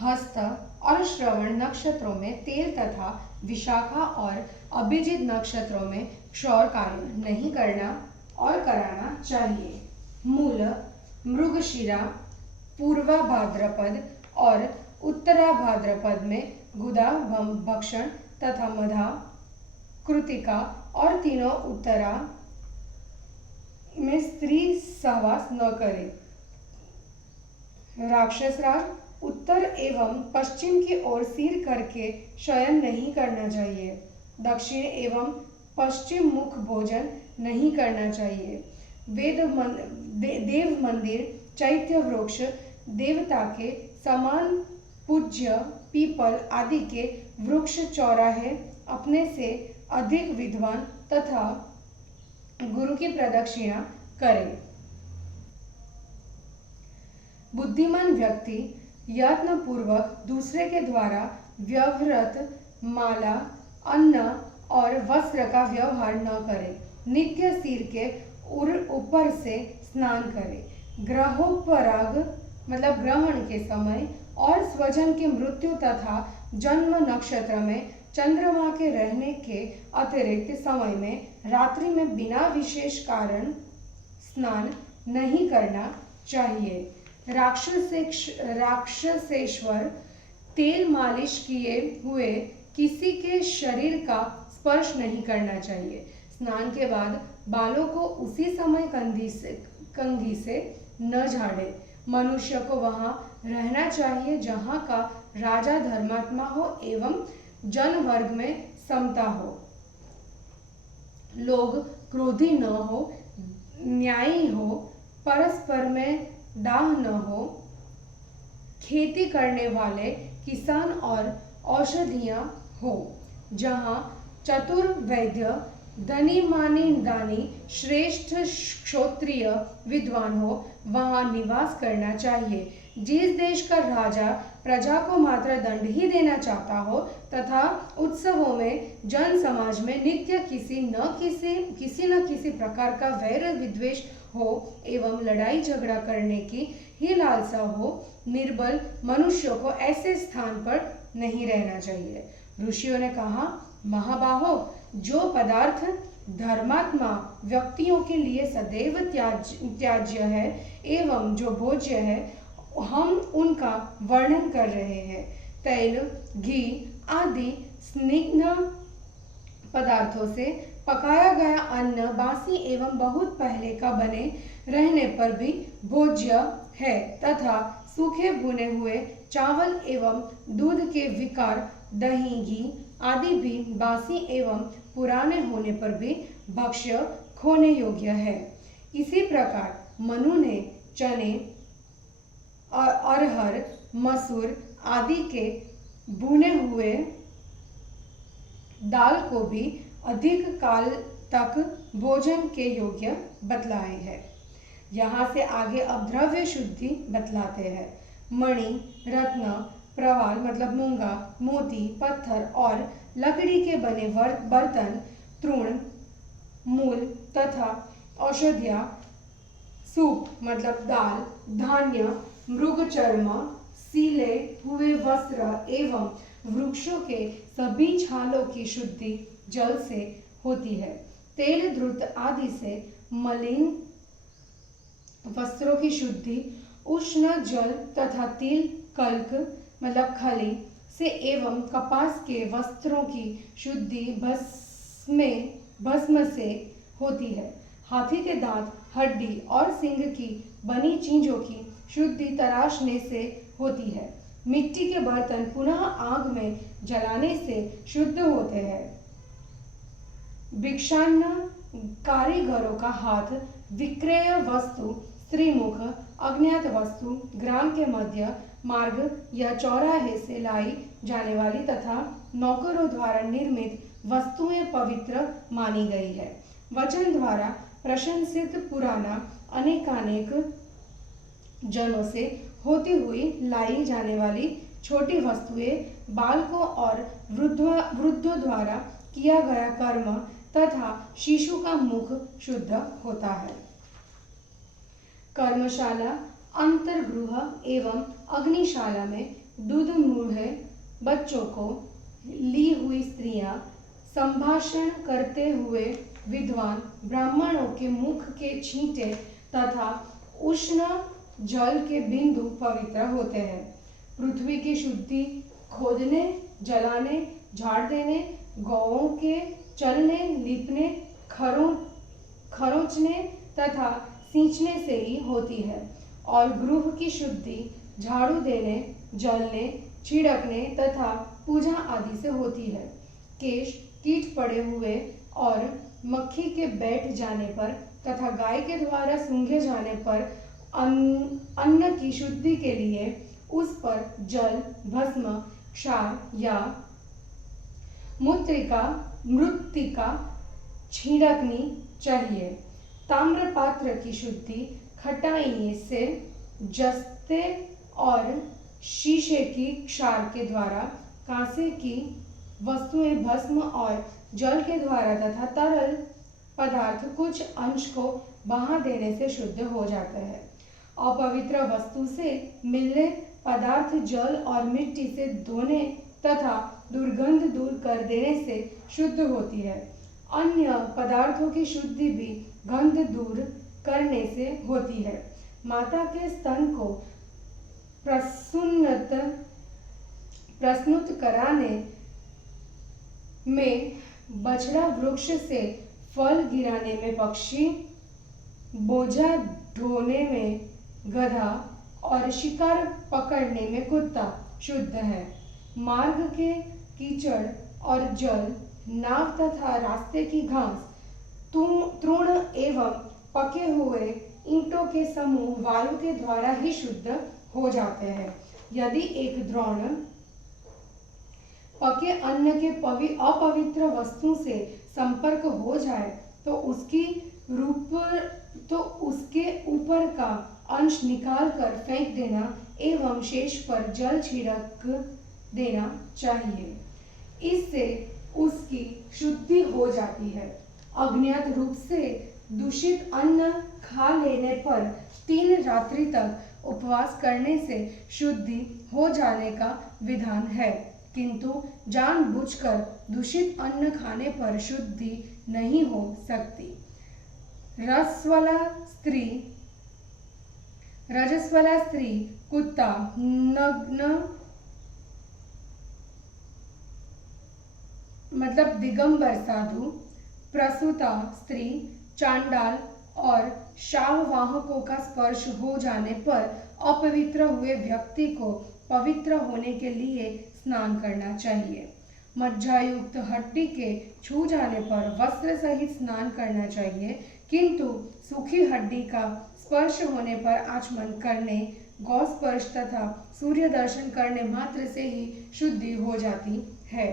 हस्त और श्रवण नक्षत्रों में तेल तथा विशाखा और अभिजित नक्षत्रों में क्षौर कार्य नहीं करना और कराना चाहिए। मूल, मृगशिरा, पूर्वा भाद्रपद और उत्तरा भाद्रपद में गुदा भक्षण तथा मधा, कृतिका और तीनों उत्तरा में स्त्री सहवास न करे। राक्षस राज, उत्तर एवं पश्चिम की ओर सिर करके शयन नहीं करना चाहिए। दक्षिण एवं पश्चिम मुख भोजन नहीं करना चाहिए। देव मंदिर, चैत्य वृक्ष, देवता के समान पूज्य पीपल आदि के वृक्ष, चौराहे अपने से अधिक विद्वान तथा गुरु की प्रदक्षिणा करे। बुद्धिमान व्यक्ति यत्न पूर्वक दूसरे के द्वारा व्यवहृत माला, अन्न और वस्त्र का व्यवहार न करे। नित्य सिर के ऊपर से स्नान करे। ग्रहोपराग मतलब ग्रहण के समय और स्वजन की मृत्यु तथा जन्म नक्षत्र में चंद्रमा के रहने के अतिरिक्त समय में रात्रि में बिना विशेष कारण स्नान नहीं करना चाहिए। राक्षसेश्वर, तेल मालिश किए हुए किसी के शरीर का स्पर्श नहीं करना चाहिए। स्नान के बाद बालों को उसी समय कंघी से न झाड़े। मनुष्य को वहां रहना चाहिए जहां का राजा धर्मात्मा हो एवं जन वर्ग में समता हो। लोग क्रोधी न हो, न्यायी हो, परस्पर में डाह न हो। खेती करने वाले किसान और औषधियां हो। जहां चतुर वैद्य, धनी मानी दानी, श्रेष्ठ क्षत्रिय विद्वान हो, वहां निवास करना चाहिए। जिस देश का राजा प्रजा को मात्र दंड ही देना चाहता हो तथा उत्सवों में जन समाज में नित्य किसी न किसी प्रकार का वैर विद्वेष हो एवं लड़ाई झगड़ा करने की ही लालसा हो, निर्बल मनुष्यों को ऐसे स्थान पर नहीं रहना चाहिए। ऋषियों ने कहा, महाबाहो, जो पदार्थ धर्मात्मा व्यक्तियों के लिए सदैव त्याज्य है एवं जो भोज्य है, हम उनका वर्णन कर रहे हैं। तैल, घी आदि स्निग्ध पदार्थों से पकाया गया अन्न बासी एवं बहुत पहले का बने रहने पर भी भोज्य है तथा सूखे भुने हुए चावल एवं दूध के विकार, दही, घी आदि भी बासी एवं पुराने होने पर भी भक्ष्य खोने योग्य है। इसी प्रकार मनु ने चने, अरहर, मसूर आदि के भुने हुए दाल को भी अधिक काल तक भोजन के योग्य बतलाए है। यहाँ से आगे अब द्रव्य शुद्धि बतलाते हैं। मणि, रत्न, प्रवाल मतलब मूंगा, मोती, पत्थर और लकड़ी के बने बर्तन, तृण, मूल तथा औषधियाँ, सूप मतलब दाल, धान्य, मृग चर्म, सीले हुए वस्त्र एवं वृक्षों के सभी छालों की शुद्धि जल से होती है। तेल, द्रुत आदि से मलिन वस्त्रों की शुद्धि उष्ण जल तथा तिल, कल्क मतलब खली से एवं कपास के वस्त्रों की शुद्धि भस्म से होती है। हाथी के दांत, हड्डी और सींग की बनी चीजों की शुद्धि तराशने से होती है। मिट्टी के बर्तन पुनः आग में जलाने से शुद्ध होते हैं। भिक्षान्न कारीगरों का हाथ, विक्रय वस्तु, स्त्रीमुख, अज्ञात वस्तु, ग्राम के मध्य मार्ग या चौराहे से लाई जाने वाली तथा नौकरों द्वारा निर्मित वस्तुएं पवित्र मानी गई है। वचन द्वारा प्रशंसित पुराना अनेकानेक जनों से होती हुई लाई जाने वाली छोटी वस्तुएं बालकों और वृद्धों द्वारा किया गया कर्म तथा शिशु का मुख शुद्ध होता है। कर्मशाला, अंतर्गृह एवं अग्निशाला में दूध मुहे बच्चों को ली हुई स्त्रियां, संभाषण करते हुए विद्वान ब्राह्मणों के मुख के छींटे तथा उष्ण जल के बिंदु पवित्र होते हैं। पृथ्वी की शुद्धि खोदने, जलाने, झाड़ देने, गौओं के चलने, लीपने, खरोंचने तथा सींचने से ही होती है और गृह की शुद्धि झाड़ू देने, जलने, छिड़कने तथा पूजा आदि से होती है। केश कीट पड़े हुए और मक्खी के बैठ जाने पर तथा गाय के द्वारा सूंघे जाने पर अन्न की शुद्धि के लिए उस पर जल, भस्म, क्षार या मृत्तिका छिड़कनी चाहिए। ताम्र पात्र की शुद्धि खटाई से, जस्ते और शीशे की क्षार के द्वारा, कांसे की वस्तुएं भस्म और जल के द्वारा तथा तरल पदार्थ कुछ अंश को बहा देने से शुद्ध हो जाते हैं। अपवित्र वस्तु से मिलने पदार्थ जल और मिट्टी से धोने तथा दुर्गंध दूर कर देने से शुद्ध होती है। अन्य पदार्थों की शुद्धि भी गंध दूर करने से होती है। माता के स्तन को प्रसूत कराने में, बछड़ा वृक्ष से फल गिराने में पक्षी, बोझा ढोने में गधा और शिकार पकड़ने में कुत्ता शुद्ध है। मार्ग के कीचड़ और जल, नाव तथा रास्ते की घास, तृण एवं पके हुए ईंटों के समूह वायु के द्वारा ही शुद्ध हो जाते हैं। यदि एक द्रोण पके अन्न के अपवित्र वस्तु से संपर्क हो जाए तो उसके ऊपर का अंश निकाल कर फेंक देना एवं शेष पर जल छिड़क देना चाहिए। इससे उसकी शुद्धि हो जाती है। अज्ञात रूप से दूषित अन्न खा लेने पर 3 रात्रि तक उपवास करने से शुद्धि हो जाने का विधान है, किंतु जानबूझकर दूषित अन्न खाने पर शुद्धि नहीं हो सकती। रजस्वला स्त्री, कुत्ता, नग्न मतलब दिगंबर साधु, प्रसूता स्त्री, चांडाल और शाववाहकों का स्पर्श हो जाने पर अपवित्र हुए व्यक्ति को पवित्र होने के लिए स्नान करना चाहिए। मज्जायुक्त हड्डी के छू जाने पर वस्त्र सहित स्नान करना चाहिए, किंतु सूखी हड्डी का स्पर्श होने पर आचमन करने गौ स्पर्श तथा सूर्य दर्शन करने मात्र से ही शुद्धि हो जाती है।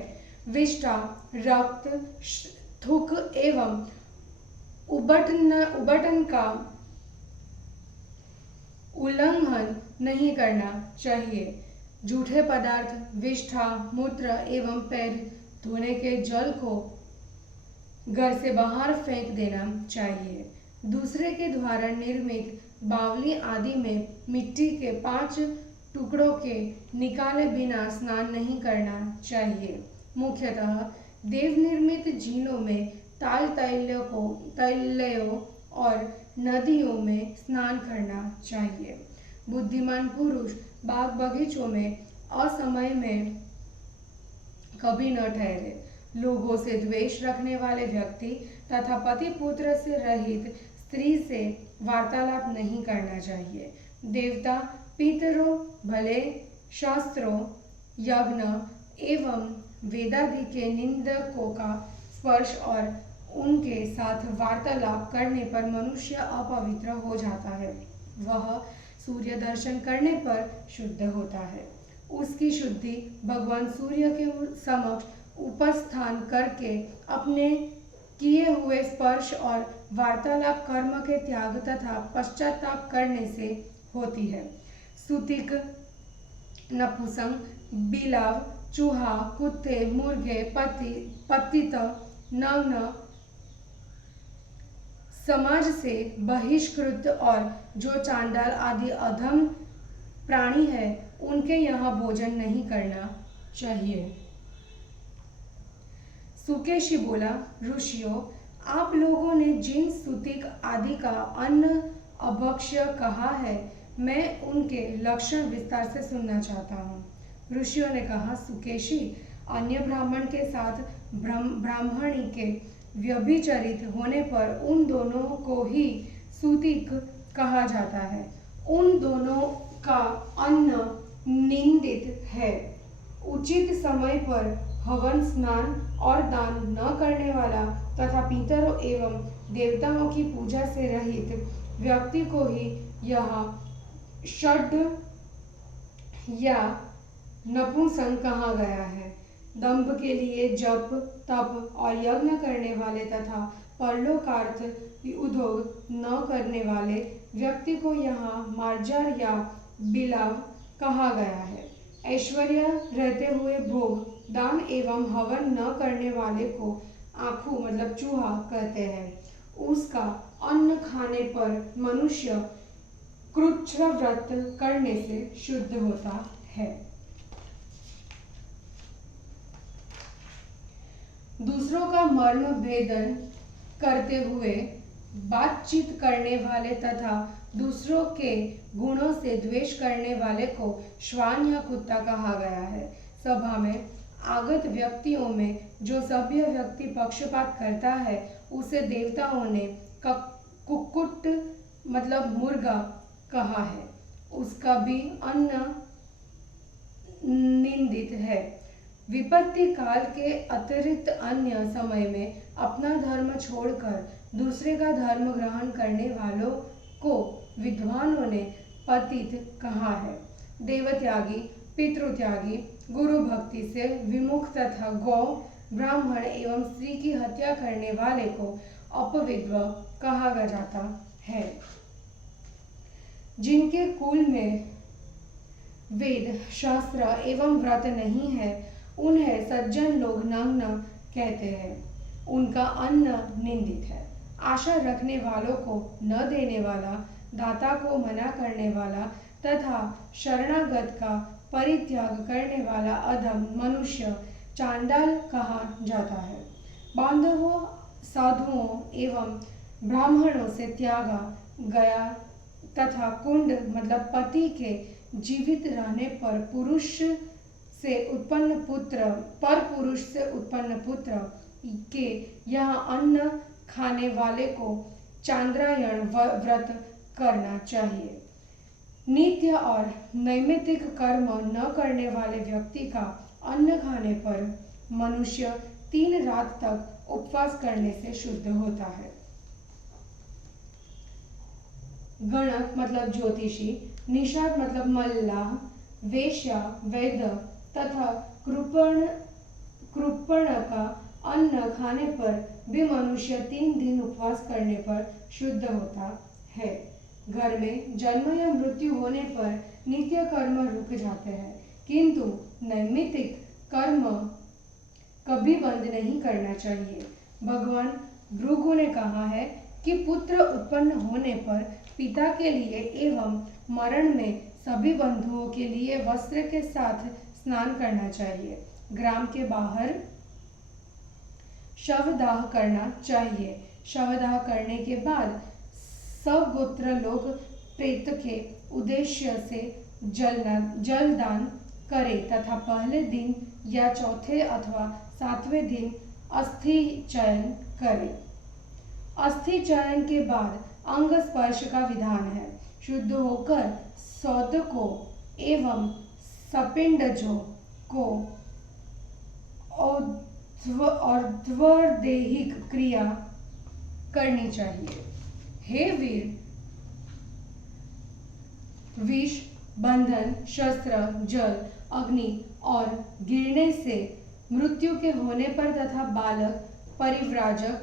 विष्ठा, रक्त, थूक एवं उबटन का उल्लंघन नहीं करना चाहिए। जूठे पदार्थ, विष्ठा, मूत्र एवं पैर धोने के जल को घर से बाहर फेंक देना चाहिए। दूसरे के द्वारा निर्मित बावली आदि में मिट्टी के 5 टुकड़ों के निकाले बिना स्नान नहीं करना चाहिए। मुख्यतः देव निर्मित झीलों में, तैलों और नदियों में स्नान करना चाहिए। बुद्धिमान पुरुष बाग बगीचों में असमय में कभी न ठहरे। लोगों से द्वेष रखने वाले व्यक्ति तथा पति पुत्र से रहित स्त्री से वार्तालाप नहीं करना चाहिए। देवता पितरों, भले शास्त्रों, यज्ञ एवं वेदादि के निंदकों का स्पर्श और उनके साथ वार्तालाप करने पर मनुष्य अपवित्र हो जाता है। वह सूर्य दर्शन करने पर शुद्ध होता है। उसकी शुद्धि भगवान सूर्य के समक्ष उपस्थान करके अपने किए हुए स्पर्श और वार्तालाप कर्म के त्याग तथा पश्चाताप करने से होती है। सुतिक, नपुंसक, बिलाव, चूहा, कुत्ते, मुर्गे, पतित, नग्न, समाज से बहिष्कृत और जो चांडाल आदि अधम प्राणी है, उनके यहाँ भोजन नहीं करना चाहिए। सुकेशी बोला, ऋषियों, आप लोगों ने जिन सुतिक आदि का अन्न अभक्ष्य कहा है, मैं उनके लक्षण विस्तार से सुनना चाहता हूँ। ऋषियों ने कहा, सुकेशी, अन्य ब्राह्मण के साथ ब्राह्मणी के व्यभिचरित होने पर उन दोनों को ही सूतिक कहा जाता है। उन दोनों का अन्न निंदित है। उचित समय पर हवन, स्नान और दान न करने वाला तथा पितरों एवं देवताओं की पूजा से रहित व्यक्ति को ही यह षड् या नपुंसक कहा गया है। दंभ के लिए जप, तप और यज्ञ करने वाले तथा परलोकार्थ उद्योग न करने वाले व्यक्ति को यहाँ मार्जर या बिलाव कहा गया है। ऐश्वर्य रहते हुए भोग, दान एवं हवन न करने वाले को आँखों मतलब चूहा कहते हैं। उसका अन्न खाने पर मनुष्य कृच्छ व्रत करने से शुद्ध होता है। दूसरों का मर्म भेदन करते हुए बातचीत करने वाले तथा दूसरों के गुणों से द्वेष करने वाले को श्वान या कुत्ता कहा गया है। सभा में आगत व्यक्तियों में जो सभ्य व्यक्ति पक्षपात करता है, उसे देवताओं ने कुक्कुट मतलब मुर्गा कहा है। उसका भी अन्न निंदित है। विपत्ति काल के अतिरिक्त अन्य समय में अपना धर्म छोड़कर दूसरे का धर्म ग्रहण करने वालों को विद्वानों ने पतित कहा है। देवत्यागी, पितृत्यागी, गुरु भक्ति से विमुख तथा गौ, ब्राह्मण एवं स्त्री की हत्या करने वाले को अपविद्व कहा जाता है। जिनके कुल में वेद, शास्त्र एवं व्रत नहीं है, उन्हें सज्जन लोग नग्न कहते हैं। उनका अन्न निंदित है। आशा रखने वालों को न देने वाला, दाता को मना करने वाला तथा शरणागत का परित्याग करने वाला अधम मनुष्य चांडाल कहा जाता है। बांधवों, साधुओं एवं ब्राह्मणों से त्यागा गया तथा कुंड मतलब पति के जीवित रहने पर पुरुष से उत्पन्न पुत्र के यहाँ अन्न खाने वाले को चांद्रायण व्रत करना चाहिए। नित्य और नैमित्तिक कर्म न करने वाले व्यक्ति का अन्न खाने पर मनुष्य 3 रात तक उपवास करने से शुद्ध होता है। गणक मतलब ज्योतिषी निषाद मतलब मल्लाह, वेश्या, वैद्य तथा कृपण का अन्न खाने पर भी मनुष्य 3 दिन उपवास करने पर शुद्ध होता है। घर में जन्म या मृत्यु होने पर नित्य कर्म रुक जाते हैं, किंतु नैमित्तिक कर्म कभी बंद नहीं करना चाहिए। भगवान भृगु ने कहा है कि पुत्र उत्पन्न होने पर पिता के लिए एवं मरण में सभी बंधुओं के लिए वस्त्र के साथ स्नान करना चाहिए। ग्राम के बाहर शवदाह करना चाहिए। शवदाह करने के बाद सब गोत्र लोग प्रेत के उद्देश्य से जलदान करें तथा पहले दिन या चौथे अथवा 7वें दिन अस्थि चयन करें। अस्थि चयन के बाद अंग स्पर्श का विधान है। शुद्ध होकर सौद को एवं सपिंडजों को और्ध्वदेहिक क्रिया करनी चाहिए। हे वीर, विष, बंधन, शस्त्र, जल, अग्नि और गिरने से मृत्यु के होने पर तथा बालक, परिव्राजक,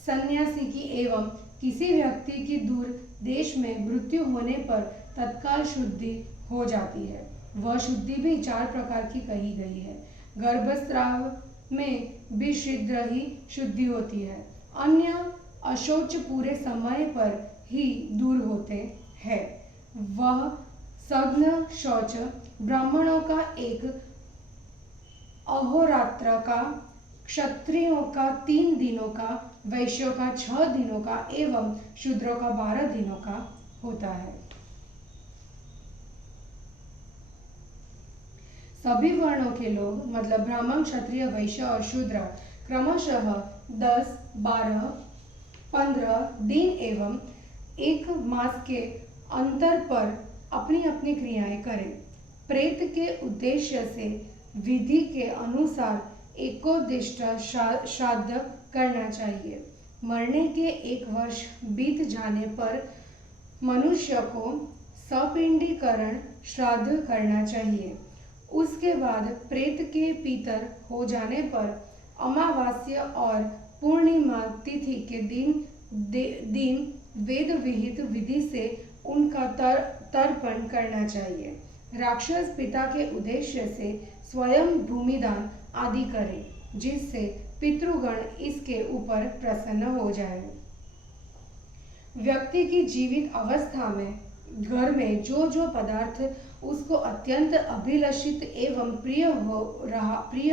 सन्यासी की एवं किसी व्यक्ति की दूर देश में मृत्यु होने पर तत्काल शुद्धि हो जाती है। वह शुद्धि भी 4 प्रकार की कही गई है। गर्भस्राव में भी शीघ्र ही शुद्धि होती है। अन्य अशौच पूरे समय पर ही दूर होते हैं। वह सघन शौच ब्राह्मणों का 1 अहोरात्र का, क्षत्रियों का 3 दिनों का, वैश्यों का 6 दिनों का एवं शूद्रों का 12 दिनों का होता है। सभी वर्णों के लोग मतलब ब्राह्मण, क्षत्रिय, वैश्य और शूद्र क्रमशः 10, 12, 15 दिन एवं 1 मास के अंतर पर अपनी अपनी क्रियाएं करें। प्रेत के उद्देश्य से विधि के अनुसार एकोद्दिष्ट श्राद्ध करना चाहिए। मरने के 1 वर्ष बीत जाने पर मनुष्य को सपिंडीकरण श्राद्ध करना चाहिए। उसके बाद प्रेत के पितर हो जाने पर अमावास्या और पूर्णिमा तिथि के दिन वेद विहित विधि से उनका तर्पण करना चाहिए। राक्षस पिता के उद्देश्य से स्वयं भूमिदान आदि करें, जिससे पितृगण इसके ऊपर प्रसन्न हो जाए। व्यक्ति की जीवित अवस्था में घर में जो जो पदार्थ उसको अत्यंत अभिलषित एवं प्रिय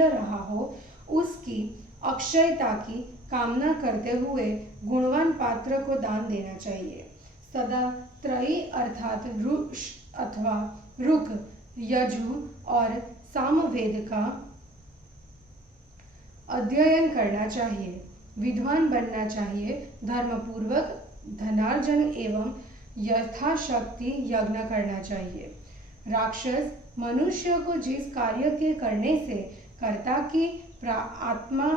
रहा हो, उसकी अक्षयता की कामना करते हुए गुणवान पात्र को दान देना चाहिए। सदा त्रयी अर्थात रुष अथवा रुक, यजु और सामवेद का अध्ययन करना चाहिए। विद्वान बनना चाहिए। धर्मपूर्वक धनार्जन एवं यथाशक्ति यज्ञ करना चाहिए। राक्षस मनुष्य को जिस कार्य के करने से कर्ता की आत्मा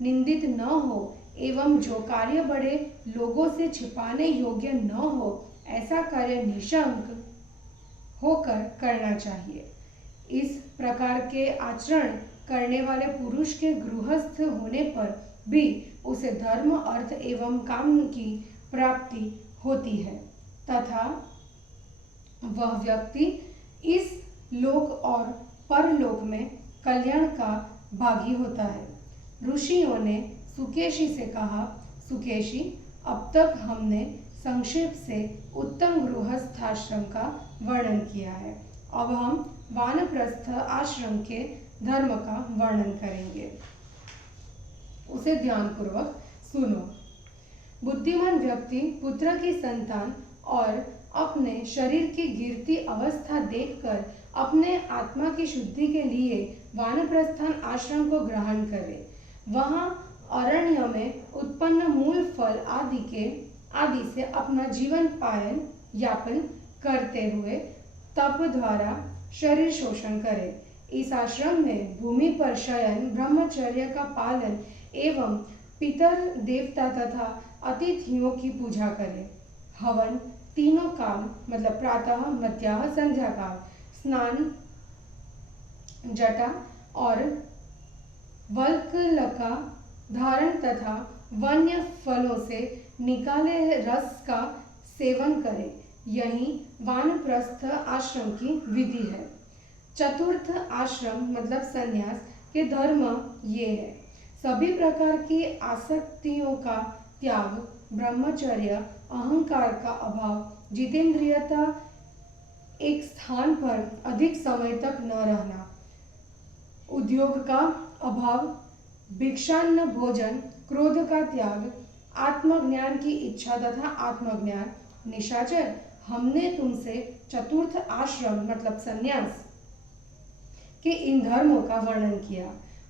निंदित न हो एवं जो कार्य बड़े लोगों से छिपाने योग्य न हो, ऐसा कार्य निशंक होकर करना चाहिए। इस प्रकार के आचरण करने वाले पुरुष के गृहस्थ होने पर भी उसे धर्म, अर्थ एवं काम की प्राप्ति होती है तथा वह व्यक्ति इस लोक और परलोक में कल्याण का भागी होता है। ऋषियों ने सुकेशी से कहा, सुकेशी, अब तक हमने संक्षेप से उत्तम गृहस्थाश्रम का वर्णन किया है। अब हम वानप्रस्थ आश्रम के धर्म का वर्णन करेंगे। उसे ध्यानपूर्वक सुनो। बुद्धिमान व्यक्ति पुत्र की संतान और अपने शरीर की गिरती अवस्था देखकर अपने आत्मा की शुद्धि के लिए वानप्रस्थान आश्रम को ग्रहण करे। वहाँ अरण्य में उत्पन्न मूल फल आदि से अपना जीवन यापन करते हुए तप द्वारा शरीर शोषण करे। इस आश्रम में भूमि पर शयन, ब्रह्मचर्य का पालन एवं पितर देवता तथा अतिथियों की पूजा करे। हवन, तीनों काल मतलब प्रातः, मध्याह्न, संध्या काल स्नान, जटा और वल्कलका धारण तथा वन्य फलों से निकाले रस का सेवन करें। यही वानप्रस्थ आश्रम की विधि है। चतुर्थ आश्रम मतलब संन्यास के धर्म ये है: सभी प्रकार की आसक्तियों का त्याग, ब्रह्मचर्य, अहंकार का अभाव, जितेंद्रियता, एक स्थान पर अधिक समय तक न रहना, उद्योग का अभाव, भिक्षान्न भोजन, क्रोध का त्याग, आत्मज्ञान की इच्छा तथा आत्मज्ञान। निशाचर, हमने तुमसे चतुर्थ आश्रम मतलब संन्यास के इन धर्मों का वर्णन किया।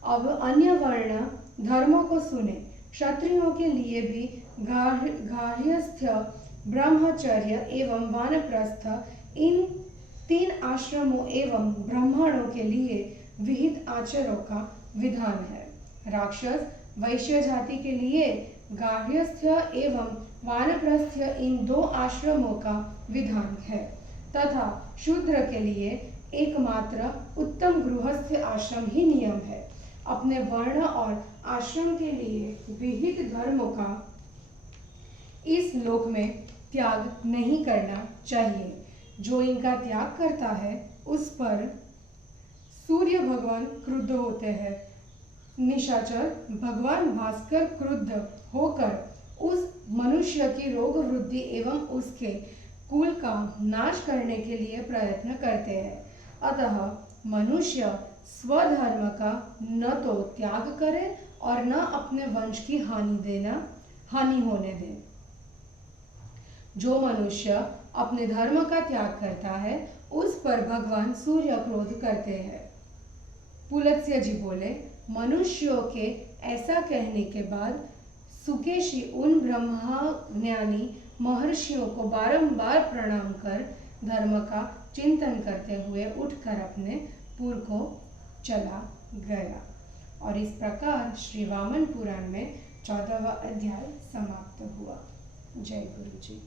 अब अन्य वर्ण धर्मों को सुने। क्षत्रियों के लिए भी गार्हस्थ्य, ब्रह्मचर्य एवं वानप्रस्थ इन 3 आश्रमों एवं ब्राह्मणों के लिए विहित आचारों का विधान है। राक्षस वैश्य जाति के लिए गार्हस्थ्य एवं वानप्रस्थ इन 2 आश्रमों का विधान है तथा शूद्र के लिए एकमात्र उत्तम गृहस्थ आश्रम ही नियम है। अपने वर्ण और आश्रम के लिए विहित धर्मों का इस लोक में त्याग नहीं करना चाहिए। जो इनका त्याग करता है उस पर सूर्य भगवान क्रुद्ध होते हैं। निशाचर, भगवान भास्कर क्रुद्ध होकर उस मनुष्य की रोग वृद्धि एवं उसके कुल का नाश करने के लिए प्रयत्न करते हैं। अतः मनुष्य स्वधर्म का न तो त्याग करे और न अपने वंश की हानि होने दे। जो मनुष्य अपने धर्म का त्याग करता है उस पर भगवान सूर्य क्रोध करते हैं। पुलत्स्य जी बोले, मनुष्यों के ऐसा कहने के बाद सुकेशी उन ब्रह्मज्ञानी महर्षियों को बारंबार प्रणाम कर धर्म का चिंतन करते हुए उठकर अपने पुर को चला गया। और इस प्रकार श्री वामन पुराण में 14वां अध्याय समाप्त हुआ। जय गुरु जी।